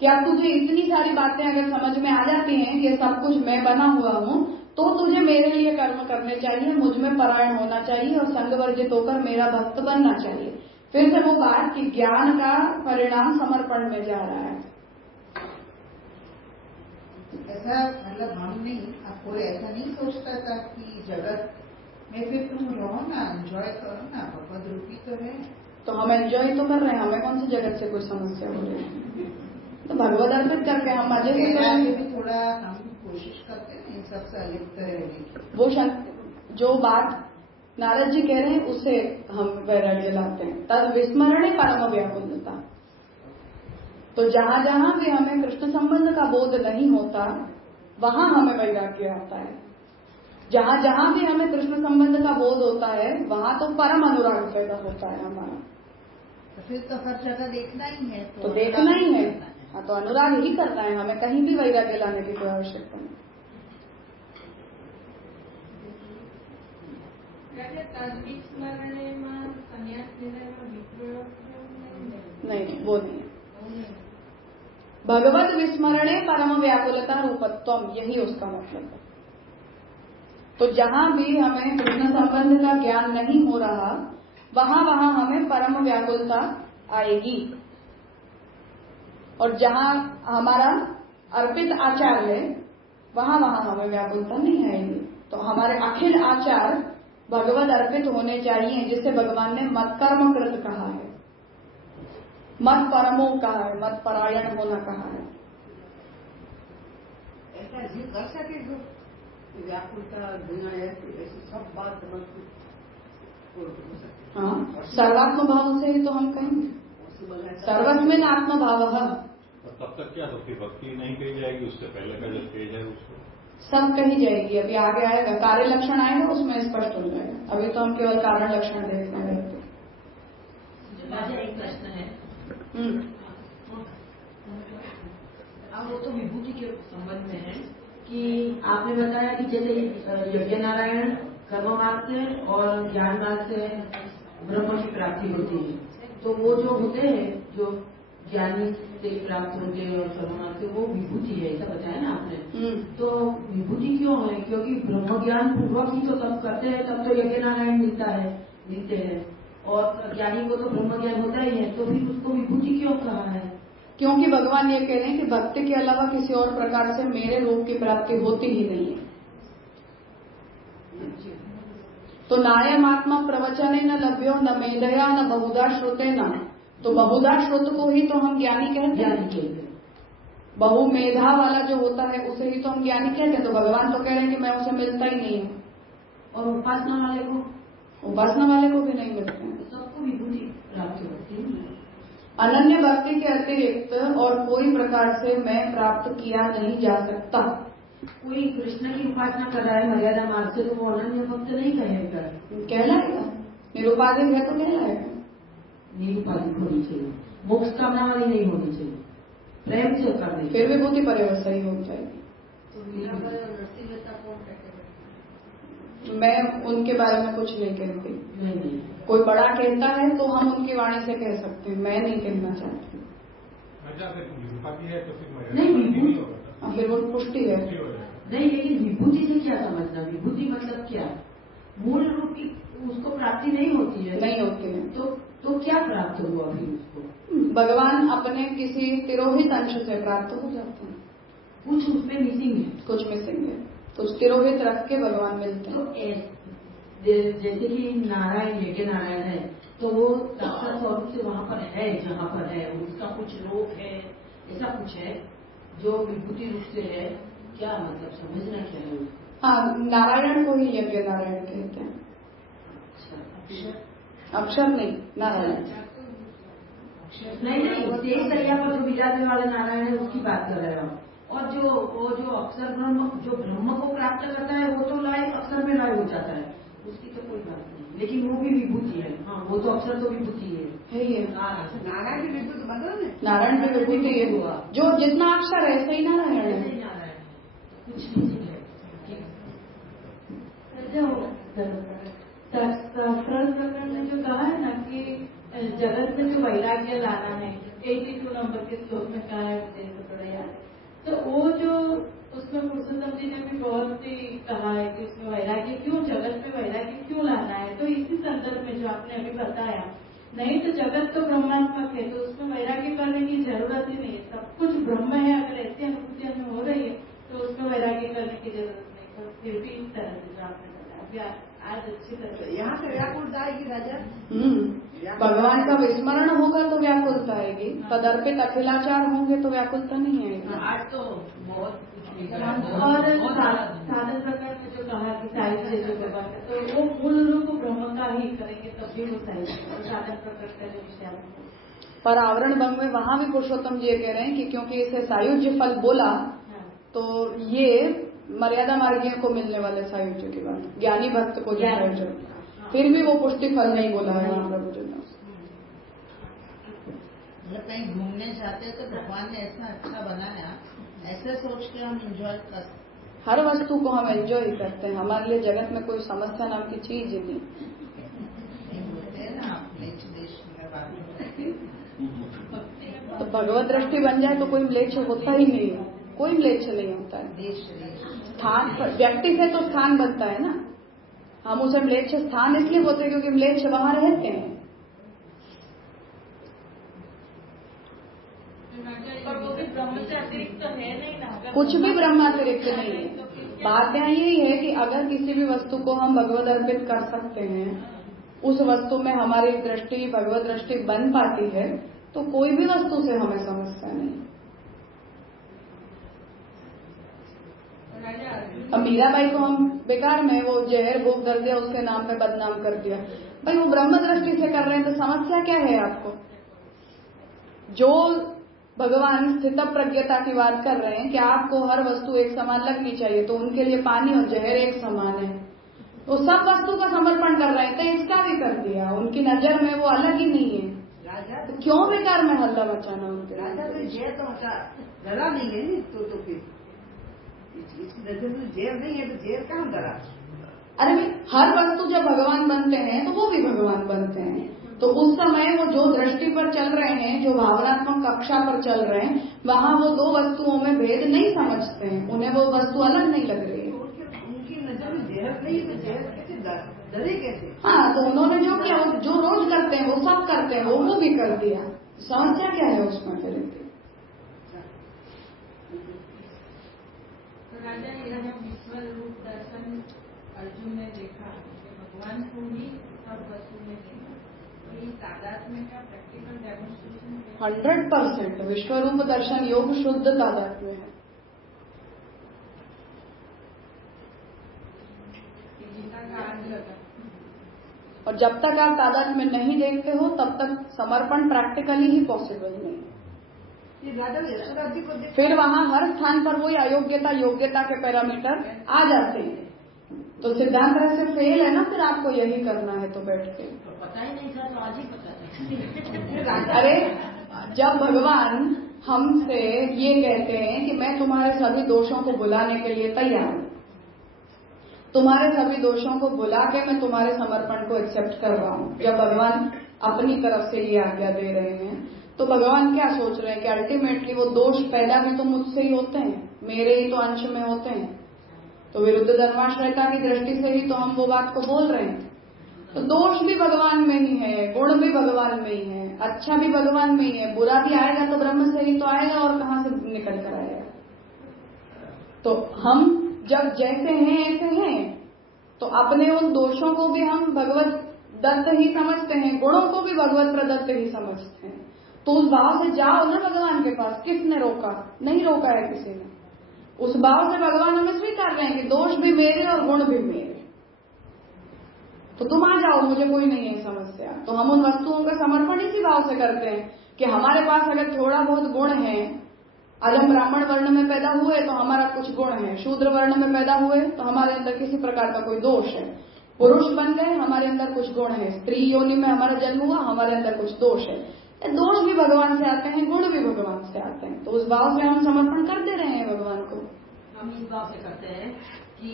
कि अब तुझे इतनी सारी बातें अगर समझ में आ जाती हैं कि सब कुछ मैं बना हुआ हूँ, तो तुझे मेरे लिए कर्म करने चाहिए, मुझ में परायण होना चाहिए और संग वर्जित होकर मेरा भक्त बनना चाहिए। फिर से वो बात कि ज्ञान का परिणाम समर्पण में जा रहा है। ऐसा मतलब हम नहीं, अब कोई ऐसा नहीं सोचता था कि जगत में फिर तुम रहो ना, एंजॉय करो ना, भगवत रूपी तो है। तो हम एंजॉय तो कर रहे हैं, हमें कौन सी जगत से कोई समस्या हो रही है? तो भगवत अर्पित करके हम मजे से करेंगे। भी थोड़ा हम कोशिश करते हैं इन सबसे अलिप्त रहने की। वो जो बात नारद जी कह रहे हैं उससे हम वैराग्य लाते हैं। तब विस्मरणे परम व्याकुलता। तो जहां जहां भी हमें कृष्ण संबंध का बोध नहीं होता, वहां हमें वैराग्य आता है। जहां जहां भी हमें कृष्ण संबंध का बोध होता है, वहां तो परम अनुराग पैदा होता है हमारा। तो फिर तो हर जगह देखना ही है। तो देखना ही है, हाँ, तो अनुराग ही करना है हमें, कहीं भी वैराग्य लाने की कोई आवश्यकता नहीं। नहीं, वो नहीं है। भगवत विस्मरणे परम व्याकुलता रूपत्वम, यही उसका मतलब है। तो जहां भी हमें कृष्ण संबंध का ज्ञान नहीं हो रहा, वहां वहां हमें परम व्याकुलता आएगी। और जहां हमारा अर्पित आचार है, वहां वहां हमें व्याकुलता नहीं आएगी। तो हमारे अखिल आचार भगवत अर्पित होने चाहिए, जिसे भगवान ने मत कर्म कृत कहा है, मत परमो कहा है, मत परायण होना कहा है। ऐसा जीव कर सके जो व्याकुलता बिना ऐसी सब बात समझ सकते। हाँ, सर्वात्म भाव से ही तो हम कहेंगे, सर्वस्मिन आत्म भाव। तब तक क्या, तो फिर भक्ति नहीं कही जाएगी, उससे पहले का जो स्टेज है उसको सब कही जाएगी। अभी आगे आएगा, कार्य लक्षण आएगा, उसमें स्पष्ट हो जाएगा। अभी तो हम केवल कारण लक्षण देख रहे हैं। एक प्रश्न है, अब वो तो विभूति के संबंध में है कि आपने बताया कि जैसे यज्ञ नारायण कर्म मार्ग से और ज्ञान मार्ग से ब्रह्म की प्राप्ति होती है, तो वो जो होते हैं जो ज्ञानी से प्राप्त होते हैं और कर्म मार्ग से, वो विभूति है, ऐसा बताया ना आपने। तो विभूति क्यों है? क्योंकि ब्रह्म ज्ञान पूर्वक ही तो तब करते हैं, तब तो यज्ञ नारायण मिलते हैं, और ज्ञानी को तो ब्रह्म ज्ञान होता ही है, तो फिर उसको विभूति क्यों कहा है? क्योंकि भगवान ये कह रहे हैं कि भक्ति के अलावा किसी और प्रकार से मेरे रूप की प्राप्ति होती ही नहीं है। तो नायमात्मा प्रवचन न लभ्यो न मेधया न बहुधा श्रुते न, तो बहुधा श्रुत को ही तो हम ज्ञानी कहते हैं। बहु मेधा वाला जो होता है उसे ही तो हम ज्ञानी कहते हैं। तो भगवान तो कह रहे हैं कि मैं उसे मिलता ही नहीं है। और उपासना वाले को भी नहीं मिलते हैं। सबको विभूति प्राप्त होती है। अनन्य भक्ति के अतिरिक्त और कोई प्रकार से मैं प्राप्त किया नहीं जा सकता। कोई कृष्ण की उपासना कर रहा है मर्यादा मार्ग से, तो वो अनन्य भक्त नहीं कहेगा, कहलाएगा। निरुपाधिक है तो कहलाएगा। निरुपाधिक होनी चाहिए, मोक्ष कामना वाली नहीं होनी चाहिए, प्रेम से करनी, फिर विभूति परिवस्था ही हो जाएगी। मैं उनके बारे में कुछ नहीं कहती। नहीं। कोई बड़ा कहता है तो हम उनकी वाणी से कह सकते हैं, मैं नहीं कहना चाहती। नहीं, फिर वो पुष्टि है। नहीं, लेकिन विभूति से क्या समझना? विभूति मतलब क्या? मूल रूप की उसको प्राप्ति नहीं होती है। नहीं होती है। तो क्या प्राप्त हुआ फिर उसको? भगवान अपने किसी तिरोहित अंश से प्राप्त हो जाते हैं। कुछ उसमें मिसिंग है, कुछ मिसिंग है, तो उस तिरोहित रख के भगवान मिलते हैं। तो जैसे कि नारायण यज्ञ नारायण है, तो वो साक्षात स्वरूप से वहाँ पर है, जहाँ पर है उसका कुछ रोग है, ऐसा कुछ है जो विभूति रूप से है। क्या मतलब समझना क्या है? हाँ, नारायण को ही यज्ञ नारायण कहते हैं। अक्षर नहीं, नारायण। नहीं, तेज सैया पर जो विराजने वाले नारायण है उसकी बात कर रहे हो। और जो अक्षर ब्रह्म, जो ब्रह्म को प्राप्त करता है, वो तो लाइव अक्षर में लाइव हो जाता है, उसकी तो कोई बात नहीं। लेकिन वो भी विभूति है। हाँ, वो तो अक्षर तो विभूति है ये। नारायण की विभूति बदल है। नारायण की विभूति है, जो जितना अक्षर है ऐसा ही नारायण है। कुछ नहीं है। शास्त्रार्थ प्रकरण में जो कहा है ना कि जगत में जो वैराग्य लाना है, 82 नंबर के श्लोक में कहा है, मुझे तो थोड़ा याद है। तो वो जो उसमें पुरुषोत्तम जी ने भी बहुत ही कहा है कि उसमें वैराग्य क्यों, जगत में वैराग्य क्यों लाना है। तो इसी संदर्भ में जो आपने अभी बताया, नहीं तो जगत तो ब्रह्मात्मक है, तो उसमें वैराग्य करने की जरूरत ही नहीं है। सब कुछ ब्रह्म है, अगर ऐसी अनुभूति हमें हो रही है तो उसमें वैराग्य करने की जरूरत नहीं। तो फिर भी इस तरह से जो आपने बताया आज अच्छी तरह यहाँ से व्याकुलता आएगी राजा। भगवान का विस्मरण होगा तो व्याकुलता आएगी, तदर्पित अखिलाचार होंगे तो व्याकुलता नहीं आएगी। आज तो बहुत और साधन प्रकार में जो कहा कि साहित्य जो व्यवहार है, तो वो मूल रूप ब्रह्म का ही करेंगे तब भी वो साहित्य और साधन प्रकार का जो विषय पर आवरण भंग में वहां भी पुरुषोत्तम जी ये कह रहे हैं कि क्योंकि इसे सायुज्य फल बोला तो ये मर्यादा मार्गियों को मिलने वाले सायुज्य की बात, ज्ञानी भक्त को जो सायुज्य, फिर भी वो पुष्टि फल नहीं बोला है वहां प्रभु जी ने। मतलब कहीं घूमने जाते हैं तो भगवान ने ऐसा अच्छा बनाया, ऐसे सोच के हम एंजॉय कर सकते। हर वस्तु को हम एंजॉय करते हैं, हमारे लिए जगत में कोई समस्या नाम की चीज ही नहीं। बोलते हैं ना अपने देश में बात, तो भगवत दृष्टि बन जाए तो कोई म्लेच्छ होता ही नहीं है, कोई म्लेच्छ नहीं होता है। देश स्थान व्यक्ति से तो स्थान बनता है ना, हम उसे म्लेच्छ स्थान इसलिए बोलते हैं क्योंकि म्लेच्छ वहां रहते हैं। पर वो भी ब्रह्म से अतिरिक्त तो है नहीं ना, कुछ भी ब्रह्मातिरिक्त नहीं है। बात यहाँ यही है कि अगर किसी भी वस्तु को हम भगवत अर्पित कर सकते हैं, उस वस्तु में हमारी दृष्टि भगवत दृष्टि बन पाती है, तो कोई भी वस्तु से हमें समस्या नहीं। अब मीराबाई को हम बेकार में वो जहर भोग कर दिया, उसके नाम पे बदनाम कर दिया। भाई वो ब्रह्म दृष्टि से कर रहे हैं तो समस्या क्या है आपको? जो भगवान स्थित प्रज्ञता की बात कर रहे हैं कि आपको हर वस्तु एक समान लगनी चाहिए, तो उनके लिए पानी और जहर एक समान है, तो सब वस्तु का समर्पण कर रहे हैं, तो इसका भी कर दिया। उनकी नजर में वो अलग ही नहीं है, तो क्यों बेकार में हल्ला मचाना उनके? राजा तो जेल तो डरा नहीं है तो फिर इसकी नजर में जेल नहीं है तो जेल कहाँ डरा? अरे भाई हर वस्तु जब भगवान बनते हैं तो वो भी भगवान बनते हैं, तो उस समय वो जो दृष्टि पर चल रहे हैं, जो भावनात्मक कक्षा पर चल रहे हैं, वहाँ वो दो वस्तुओं में भेद नहीं समझते हैं, उन्हें वो वस्तु अलग नहीं लग रही है। उनकी नजर में जेल नहीं है तो जेल कैसे डरे कैसे? हाँ, तो उन्होंने जो किया, जो रोज करते हैं वो सब करते हैं, वो भी कर दिया। समस्या क्या है उसमें? फिर राजा विश्व रूप दर्शन अर्जुन ने देखा, भगवान को ही सब वस्तु में देखा, तो ये तादात्म्य का प्रैक्टिकल डेमोन्स्ट्रेशन 100% विश्वरूप दर्शन योग शुद्ध तादात्म्य है। और जब तक आप तादात्म्य नहीं देखते हो तब तक समर्पण प्रैक्टिकली ही पॉसिबल नहीं। फिर वहां हर स्थान पर वही अयोग्यता योग्यता के पैरामीटर आ जाते हैं, तो सिद्धांत तरह से फेल है ना। फिर आपको यही करना है तो बैठ के पता ही नहीं था, तो आज ही पता अरे जब भगवान हमसे ये कहते हैं कि मैं तुम्हारे सभी दोषों को भुलाने के लिए तैयार हूं, तुम्हारे सभी दोषों को भुला के मैं तुम्हारे समर्पण को एक्सेप्ट कर रहा हूं, जब भगवान अपनी तरफ से ये आज्ञा दे रहे हैं, तो भगवान क्या सोच रहे हैं कि अल्टीमेटली वो दोष पैदा भी तो मुझसे ही होते हैं, मेरे ही तो अंश में होते हैं। तो विरुद्ध धर्माश्रयता की दृष्टि से ही तो हम वो बात को बोल रहे हैं। तो दोष भी भगवान में ही है, गुण भी भगवान में ही है, अच्छा भी भगवान में ही है, बुरा भी आएगा तो ब्रह्म से ही तो आएगा, और कहां से निकल कर आएगा। तो हम जब जैसे हैं ऐसे हैं, तो अपने उन दोषों को भी हम भगवत दत्त ही समझते हैं, गुणों को भी भगवत प्रदत्त ही समझते हैं। तो उस भाव से जाओ ना भगवान के पास। किसने रोका? नहीं रोका है किसी ने। उस भाव से भगवान हमें स्वीकार रहे हैं कि दोष भी मेरे और गुण भी मेरे, तो तुम आ जाओ, मुझे कोई नहीं है समस्या। तो हम उन वस्तुओं का समर्पण इसी भाव से करते हैं कि हमारे पास अगर थोड़ा बहुत गुण है, आज हम ब्राह्मण वर्ण में पैदा हुए तो हमारा कुछ गुण है, शूद्र वर्ण में पैदा हुए तो हमारे अंदर किसी प्रकार का कोई दोष है, पुरुष बन गए हमारे अंदर कुछ गुण है, स्त्री योनि में हमारा जन्म हुआ हमारे अंदर कुछ दोष है। दोष भी भगवान से आते हैं, गुण भी भगवान से आते हैं, तो उस भाव से हम समर्पण कर दे रहे हैं भगवान को। हम इस बात से करते हैं कि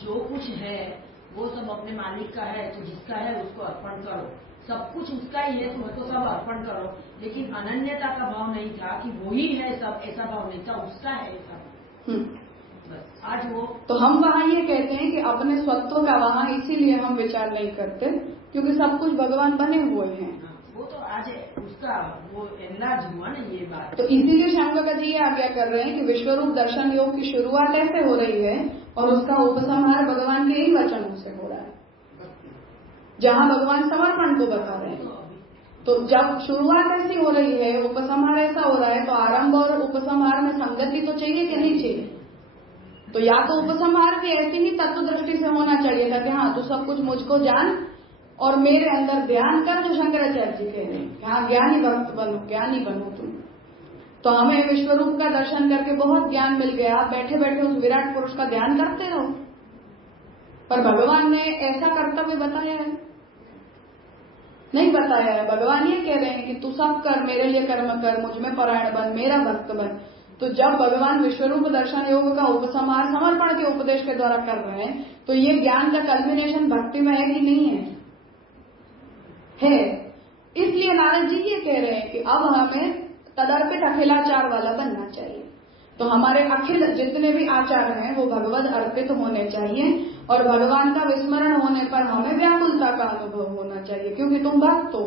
जो कुछ है वो सब अपने मालिक का है, तो जिसका है उसको अर्पण करो, सब कुछ उसका ही है तो सब अर्पण करो। लेकिन अनन्यता का भाव नहीं था कि वही है सब, ऐसा भाव नहीं था, उसका है सब। बस आज वो तो हम वहाँ ये कहते हैं कि अपने स्वत्व का वहाँ इसीलिए हम विचार नहीं करते क्योंकि सब कुछ भगवान बने हुए हैं। वो तो आज उसका वो एनलार्ज हुआ ना ये बात। तो इसीलिए शंकर जी ये आज्ञा कर रहे हैं कि विश्वरूप दर्शन योग की शुरुआत ऐसे हो रही है और उसका उपसंहार भगवान के ही वचनों से हो रहा है, जहाँ भगवान समर्पण को बता रहे हैं। तो जब शुरुआत ऐसी हो रही है, उपसंहार ऐसा हो रहा है, तो आरंभ और उपसंहार में संगति तो चाहिए कि नहीं चाहिए? तो या तो उपसंहार भी ऐसी ही तत्व दृष्टि से होना चाहिए था कि हाँ तू सब कुछ मुझको जान और मेरे अंदर ध्यान कर, जो शंकराचार्य जी कह रहे हैं, हाँ ज्ञानी भक्त बनो, ज्ञानी बनो तुम। तो हमें विश्वरूप का दर्शन करके बहुत ज्ञान मिल गया, आप बैठे बैठे उस विराट पुरुष का ध्यान करते रहो। पर भगवान ने ऐसा कर्तव्य बताया है? नहीं बताया है। भगवान ये कह रहे हैं कि तू सब कर, मेरे लिए कर्म कर, मुझ में परायण बन, मेरा भक्त बन। तो जब भगवान विश्वरूप दर्शन योग का उपसंहार समर्पण के उपदेश के द्वारा कर रहे हैं, तो ये ज्ञान का कल्मिनेशन भक्ति में है कि नहीं है? है। इसलिए नारद जी ये कह रहे हैं कि अब हमें तदर्पित अखिलाचार वाला बनना चाहिए। तो हमारे अखिल जितने भी आचार हैं वो भगवद अर्पित होने चाहिए और भगवान का विस्मरण होने पर हमें व्याकुलता का अनुभव होना चाहिए, क्योंकि तुम भक्त हो,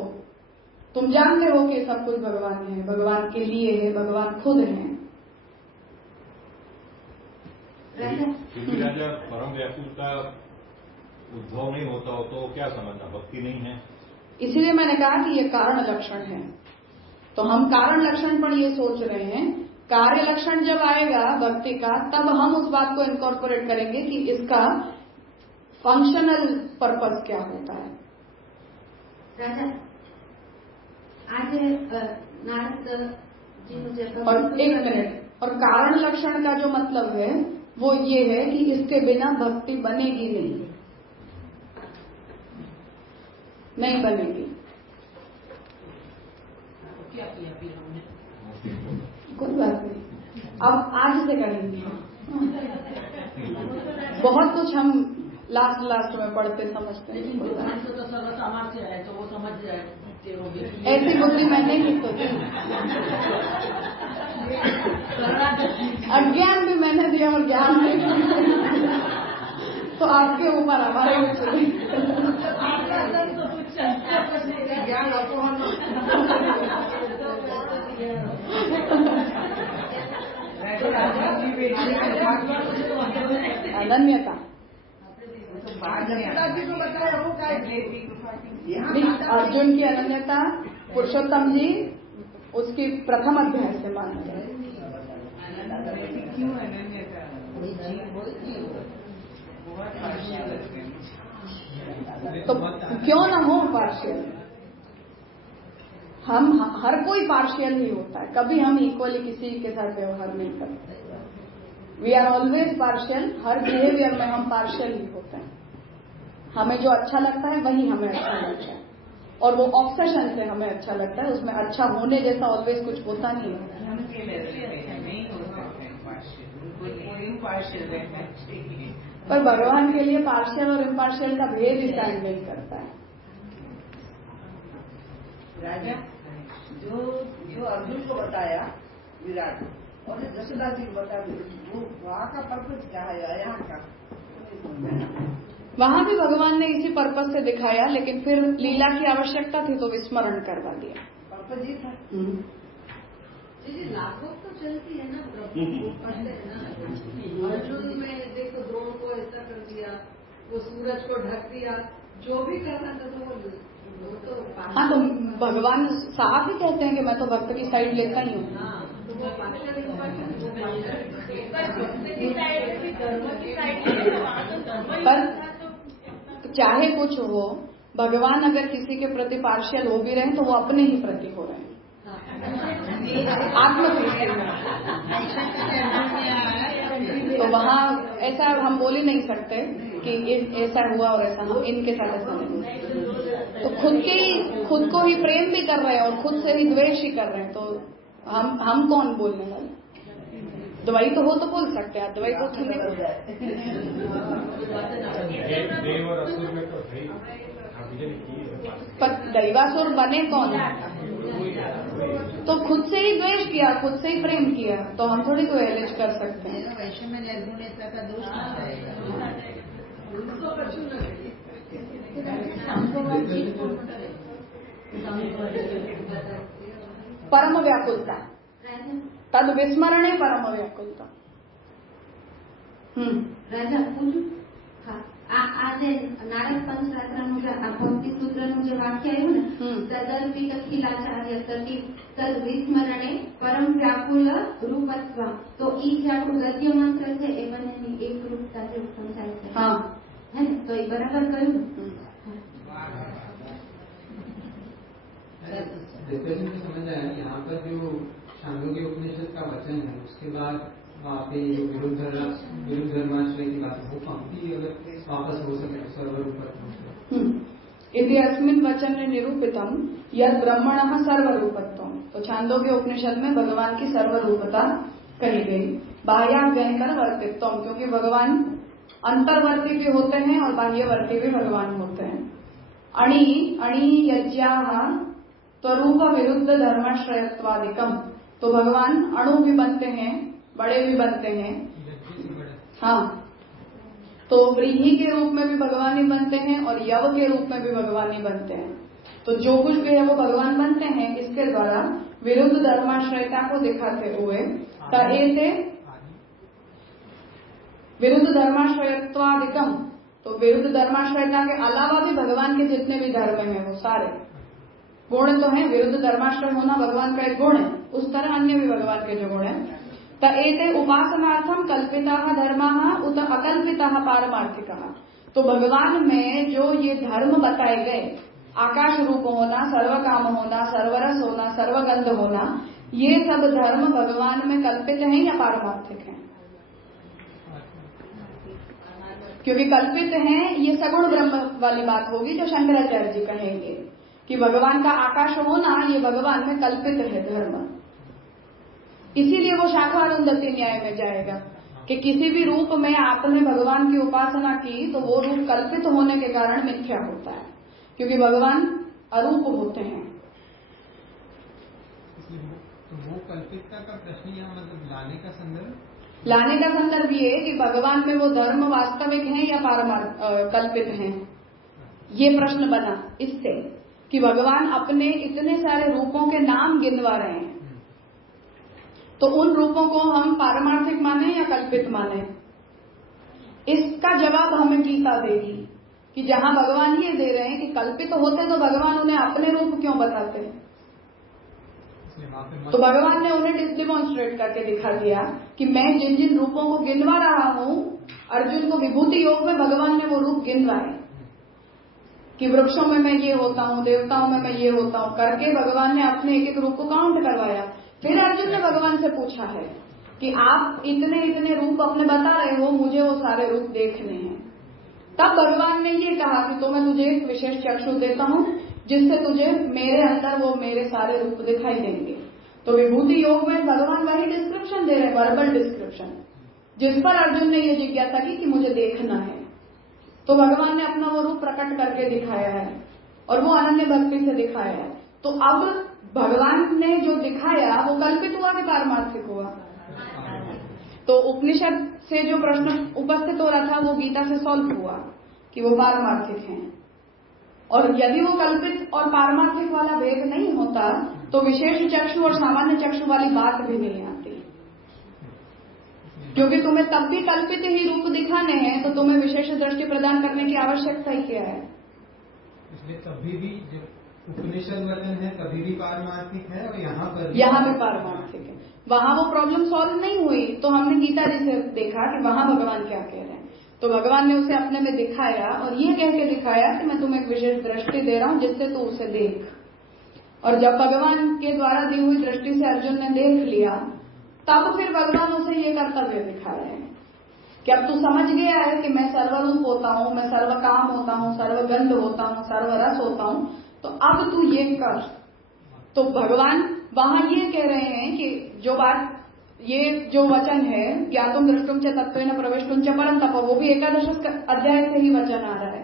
तुम जानते हो कि सब कुछ भगवान है, भगवान के लिए है, भगवान खुद है। क्योंकि राजा परम व्याकुलता उद्भव नहीं होता हो तो क्या समझना, भक्ति नहीं है। इसीलिए मैंने कहा कि ये कारण लक्षण है। तो हम कारण लक्षण पर ये सोच रहे हैं, कार्य लक्षण जब आएगा भक्ति का, तब हम उस बात को इनकॉर्पोरेट करेंगे कि इसका फंक्शनल पर्पस क्या होता है। राजा आज नारद जी मुझे और एक मिनट, और कारण लक्षण का जो मतलब है वो ये है कि इसके बिना भक्ति बनेगी नहीं बनेगी। क्या किया फिर हमने? कोई बात नहीं, अब आज से करेंगे। बहुत कुछ हम लास्ट में पढ़ते समझते हैं। तो सर्व सामर्थ्य है तो वो समझ जाते होंगे। ऐसी बुद्धि मैंने नहीं सोची, अज्ञान भी मैंने दिया और ज्ञान भी तो आपके ऊपर हमारे अनन्यता। अर्जुन की अनन्यता पुरुषोत्तम जी उसकी प्रथम अध्याय से माना जाए। तो क्यों ना हो पार्शियल, हम हर कोई पार्शियल ही होता है, कभी हम इक्वली किसी के साथ व्यवहार नहीं करते। वी आर ऑलवेज पार्शियल, हर बिहेवियर में हम पार्शियल ही होते हैं। हमें जो अच्छा लगता है वही हमें अच्छा लगता है और वो ऑब्सेशन से हमें अच्छा लगता है, उसमें अच्छा होने जैसा ऑलवेज कुछ होता नहीं है। पर भगवान के लिए पार्शियल और इम्पार्शियल का भेद ही स्टैंड नहीं करता है। राजा जो अर्जुन को बताया विराट और जसोदा जी को बताया, वो वहाँ का पर्पज क्या है, यहाँ का वहाँ भी भगवान ने इसी पर्पज से दिखाया, लेकिन फिर लीला की आवश्यकता थी तो विस्मरण करवा दिया। पर्पज ही था। लाखों तो चलती है ना, अर्जुन में देखो द्रोण को ऐसा कर दिया, वो सूरज को ढक दिया, जो भी करना था तो वो तो हाँ, तो भगवान साफ ही कहते हैं कि मैं तो भक्त की साइड लेता ही हूँ। तो वो पर चाहे कुछ हो, भगवान अगर किसी के प्रति पार्शियल हो भी रहे हैं तो वो अपने ही प्रति हो रहे हैं, आत्मदृष्टि में। तो वहाँ ऐसा हम बोल ही नहीं सकते कि ऐसा हुआ और ऐसा हम इनके साथ ऐसा नहीं। तो खुद को ही प्रेम भी कर रहे हैं और खुद से ही द्वेष ही कर रहे हैं, तो हम कौन बोलने वाले। द्वैत हो तो बोल सकते हैं, अद्वैत हो तो नहीं। देव और असुर में तो है पर दैवासुर बने कौन? तो खुद से ही द्वेष किया, खुद से ही प्रेम किया, तो हम थोड़ी कोई एलिज कर सकते हैं। वैश्य में निर्गुणता का दोष नहीं आएगा। परम व्याकुलता, तद विस्मरणे परम व्याकुलता। રાજા પૂછું? હા, આ જે નારદ પંચરાત્રનું જે આ ભક્તિ સૂત્રનું જે વાક્ય આવ્યું ને, તદર્પિત અખિલાચાર્ય સતી તદ વિસ્મરણે પરમ વ્યાકુલ રૂપત્વ, તો ઈ જે આપણું ગદ્ય મંત્ર છે એ બંનેની એક રૂપતા જેવું સમજાય છે, હે ને? તો એ બરાબર કહ્યું? डिस्कशन में समझ आया। यहाँ पर जो छांदोग्य उपनिषद का वचन है, उसके बाद वहाँ पे विरुद्ध धर्माश्रय की बात, वो पंक्ति अगर वापस हो सके सर्वरूपत्वम। इति अस्मिन् वचने निरूपितम यद ब्रह्मणः सर्वरूपत्वम। तो छांदोग्य उपनिषद में भगवान की सर्वरूपता कही गई। बाह्याभ्यंकर वर्तित्वम, क्योंकि भगवान अंतर्वर्ती भी होते हैं और बाह्यवर्ती भी भगवान होते हैं। अणि अणि यज्ञाः स्वरूप विरुद्ध धर्माश्रयत्वादिकम, तो भगवान अणु भी बनते हैं, बड़े भी बनते हैं। हाँ, तो व्रीहि के रूप में भी भगवान ही बनते हैं और यव के रूप में भी भगवान ही बनते हैं। तो जो कुछ भी है वो भगवान बनते हैं। इसके द्वारा विरुद्ध धर्माश्रयता को दिखाते हुए तएते विरुद्ध धर्माश्रयत्वादिकम, तो विरुद्ध धर्माश्रयता के अलावा भी भगवान के जितने भी धर्म हैं वो सारे गुण तो हैं। विरुद्ध धर्माश्रय होना भगवान का एक गुण है, उस तरह अन्य भी भगवान के जो गुण है। तएते उपासनार्थम कल्पिताः धर्माः उत अकल्पिताः पारमार्थिकाः, तो भगवान में जो ये धर्म बताए गए, आकाश रूप होना, सर्वकाम होना, सर्वरस होना, सर्वगंध होना, ये सब धर्म भगवान में कल्पित हैं या पारमार्थिक हैं? क्योंकि कल्पित हैं ये सगुण ब्रह्म वाली बात होगी जो शंकराचार्य जी कहेंगे कि भगवान का आकाश होना ये भगवान में कल्पित है धर्म। इसीलिए वो शाखारुंधति न्याय में जाएगा कि किसी भी रूप में आपने भगवान की उपासना की तो वो रूप कल्पित होने के कारण मिथ्या होता है, क्योंकि भगवान अरूप होते हैं। तो वो कल्पितता का प्रश्न यहाँ मतलब लाने का संदर्भ ये कि भगवान में वो धर्म वास्तविक हैं या कल्पित हैं, ये प्रश्न बना इससे कि भगवान अपने इतने सारे रूपों के नाम गिनवा रहे हैं, तो उन रूपों को हम पारमार्थिक माने या कल्पित माने? इसका जवाब हमें गीता देगी कि जहां भगवान ये दे रहे हैं कि कल्पित होते तो भगवान उन्हें अपने रूप क्यों बताते हैं? तो भगवान ने उन्हें डिमॉन्स्ट्रेट करके दिखा दिया कि मैं जिन जिन रूपों को गिनवा रहा हूं, अर्जुन को विभूति योग में भगवान ने वो रूप गिनवाए कि वृक्षों में मैं ये होता हूँ, देवताओं में मैं ये होता हूँ करके भगवान ने अपने एक एक रूप को काउंट करवाया। फिर अर्जुन ने भगवान से पूछा है कि आप इतने इतने रूप अपने बता रहे हो, मुझे वो सारे रूप देखने हैं। तब भगवान ने ये कहा कि तो मैं तुझे एक विशेष चक्षु देता हूँ जिससे तुझे मेरे अंदर वो मेरे सारे रूप दिखाई देंगे। तो विभूति योग में भगवान वही डिस्क्रिप्शन दे रहे हैं, वर्बल डिस्क्रिप्शन, जिस पर अर्जुन ने ये जिज्ञासा की कि मुझे देखना है। तो भगवान ने अपना वो रूप प्रकट करके दिखाया है और वो अनन्य भक्ति से दिखाया है। तो अब भगवान ने जो दिखाया वो कल्पित हुआ कि पारमार्थिक हुआ? तो उपनिषद से जो प्रश्न उपस्थित हो रहा था वो गीता से सॉल्व हुआ कि वो पारमार्थिक हैं। और यदि वो कल्पित और पारमार्थिक वाला भेद नहीं होता तो विशेष चक्षु और सामान्य चक्षु वाली बात भी नहीं आती, क्योंकि तुम्हें तब भी कल्पित ही रूप दिखाने हैं तो तुम्हें विशेष दृष्टि प्रदान करने की आवश्यकता ही क्या है? इसलिए कभी भी जब उपनिषद वचन है कभी भी पारमार्थिक है और यहाँ भी पारमार्थिक है। वहां वो प्रॉब्लम सॉल्व नहीं हुई तो हमने गीता जी से देखा कि वहां भगवान क्या कह रहे हैं। तो भगवान ने उसे अपने में दिखाया और ये कह के दिखाया कि मैं तुम्हें एक विशेष दृष्टि दे रहा हूं जिससे तू उसे देख। और जब भगवान के द्वारा दी हुई दृष्टि से अर्जुन ने देख लिया तब फिर भगवान उसे ये कर्तव्य दिखा रहे हैं कि अब तू समझ गया है कि मैं सर्वरूप होता हूं, मैं सर्वकाम होता हूं, सर्वगंध होता हूं, सर्वरस होता हूं, तो अब तू ये कर। तो भगवान वहां ये कह रहे हैं कि जो बात ये जो वचन है ज्ञातुम दृष्टुम च तत्वेन प्रविष्टुम च परंतप, वो भी एकादश अध्याय से ही वचन आ रहा है।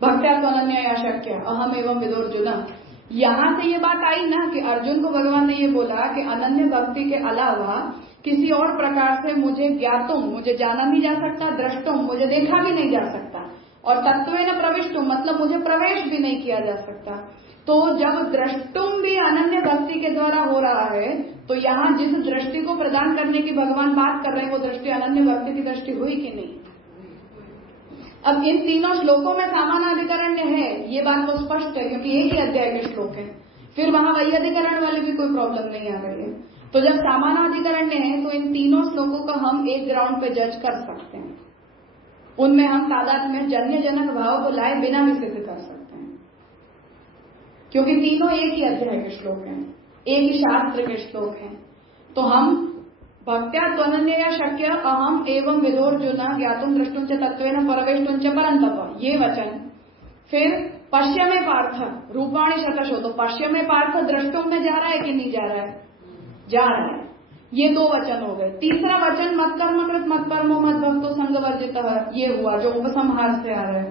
भक्त्या त्वनन्या शक्य अहम एवं विदुर्जुन। यहाँ से ये बात आई ना कि अर्जुन को भगवान ने ये बोला कि अनन्य भक्ति के अलावा किसी और प्रकार से मुझे ज्ञातुम, मुझे जाना नहीं जा सकता, दृष्टुम, मुझे देखा भी नहीं जा सकता, और तत्वेन प्रविष्टुम मतलब मुझे प्रवेश भी नहीं किया जा सकता। तो जब दृष्टुम भी अनन्य भक्ति के द्वारा हो रहा है, तो यहाँ जिस दृष्टि को प्रदान करने की भगवान बात कर रहे हैं वो दृष्टि अनन्य भक्ति की दृष्टि हुई कि नहीं। अब इन तीनों श्लोकों में सामानाधिकरण्य है, ये बात तो स्पष्ट है क्योंकि एक ही अध्याय के श्लोक है। फिर वहां वैयाधिकरण वाली भी कोई प्रॉब्लम नहीं आ रही है। तो जब सामानाधिकरण्य है तो इन तीनों श्लोकों का हम एक ग्राउंड पे जज कर सकते हैं, उनमें हम तादाद में जन्य जनक भाव को लाए बिना भी सिद्ध कर सकते हैं, क्योंकि तीनों एक ही अध्याय के श्लोक हैं, एक ही शास्त्र के श्लोक हैं। तो हम भक्त्या त्वनन्या शक्य अहम एवं विदुर्जुन ज्ञातुम दृष्टुम च तत्वेन परवेष्टुम च परंतप, ये वचन। फिर पश्य में पार्थ रूपाणी शतशो, तो पश्य में पार्थ दृष्टुम में जा रहा है कि नहीं जा रहा है? जा रहा है। ये दो वचन हो गए। तीसरा वचन मत कर्म कृत मत परमो मत भक्तो संगवर्जित, ये हुआ जो उपसंहार से आ रहा है।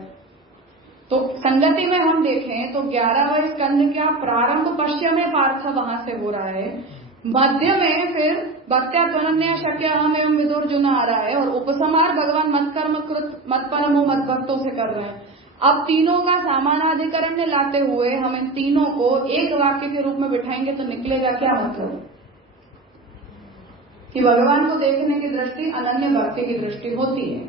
तो संगति में हम देखें तो 11वें स्कंद का प्रारंभ पश्चिम में पार्थ वहां से हो रहा है, मध्य में फिर भक्त्या त्वनन्या शक्य अहम एवं विदुर्जुन आ रहा है, और उपसंहार भगवान मत कर्म कृत मत परमो मत भक्तों से कर रहे हैं। अब तीनों का सामानाधिकरण लाते हुए हम इन तीनों को एक वाक्य के रूप में बिठाएंगे तो निकलेगा क्या मतलब कि भगवान को देखने की दृष्टि अनन्य भक्ति की दृष्टि होती है,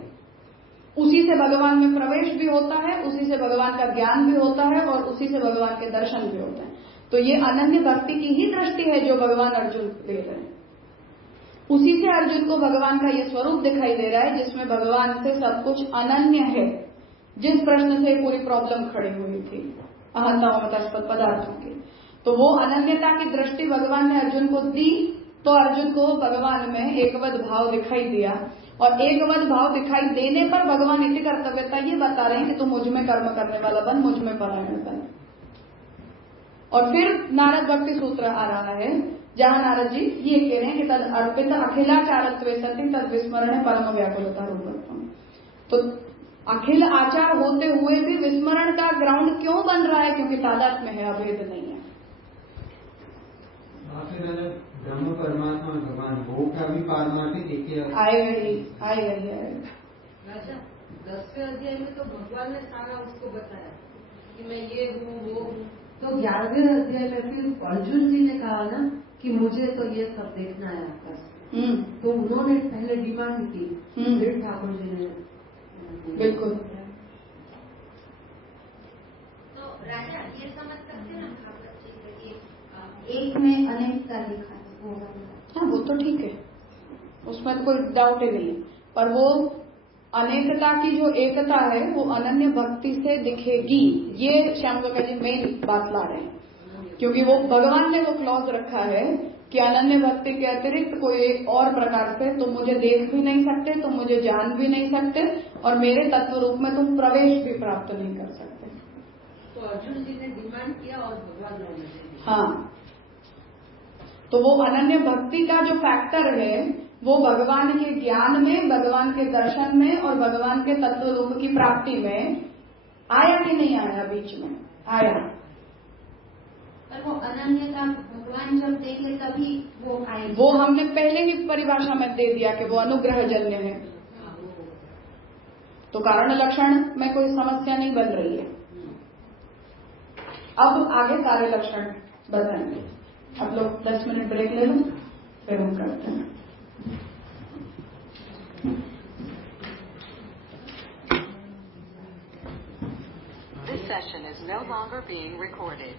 उसी से भगवान में प्रवेश भी होता है, उसी से भगवान का ज्ञान भी होता है और उसी से भगवान के दर्शन भी होते हैं। तो ये अनन्य भक्ति की ही दृष्टि है जो भगवान अर्जुन को दे रहे हैं। उसी से अर्जुन को भगवान का ये स्वरूप दिखाई दे रहा है जिसमें भगवान से सब कुछ अनन्य है। जिस प्रश्न से पूरी प्रॉब्लम खड़ी हुई थी अहंता ममतास्पद पदार्थों की, तो वो अनन्यता की दृष्टि भगवान ने अर्जुन को दी, तो अर्जुन को भगवान में एकवद भाव दिखाई दिया, और एकवद भाव दिखाई देने पर भगवान इसी कर्तव्यता ये बता रहे हैं कि तू मुझ में कर्म करने वाला बन, मुझ में परायण बन। और फिर नारद भक्ति सूत्र आ रहा है जहां नारद जी ये कह रहे हैं कि तद अर्पित अखिलाचारत्वे सति तद विस्मरण परम व्याकुलता रूपत्वम। तो अखिल आचार होते हुए भी विस्मरण का ग्राउंड क्यों बन रहा है? क्योंकि तादाद में है, अभेद नहीं है। ब्रह्म परमात्मा भगवान वो का भी पारमार्थिक देखिए आएगा ही। राजा 10वें अध्याय में तो भगवान ने सारा उसको बताया कि मैं ये हूँ वो हूँ। तो 11वें अध्याय में फिर अर्जुन जी ने कहा ना कि मुझे तो ये सब देखना है आपका, तो उन्होंने पहले डिमांड की, फिर ठाकुर जी ने। बिल्कुल। तो राजा ये समझ सकते ना एक में अनेकता दिखा, हाँ वो तो ठीक है, उसमें तो कोई डाउट ही नहीं, पर वो अनेकता की जो एकता है वो अनन्य भक्ति से दिखेगी, ये श्याम गोका जी मेन बात ला रहे हैं। क्योंकि वो भगवान ने वो क्लॉज रखा है कि अनन्य भक्ति के अतिरिक्त कोई और प्रकार से तुम मुझे देख भी नहीं सकते, तुम मुझे जान भी नहीं सकते, और मेरे तत्व रूप में तुम प्रवेश भी प्राप्त नहीं कर सकते। तो अर्जुन जी ने डिमांड किया और भगवान ने। हाँ, तो वो अनन्य भक्ति का जो फैक्टर है वो भगवान के ज्ञान में, भगवान के दर्शन में और भगवान के तत्व रूप की प्राप्ति में आया कि नहीं आया? बीच में आया। पर वो अनन्यता भगवान जब देखे तभी वो आए। वो हमने पहले ही परिभाषा में दे दिया कि वो अनुग्रह जन्य है, तो कारण लक्षण में कोई समस्या नहीं बन रही है। अब आगे कार्य लक्षण बताएंगे। आप लोग 10 मिनट ब्रेक ले लो, फिर हम करते हैं। This session is no longer being recorded.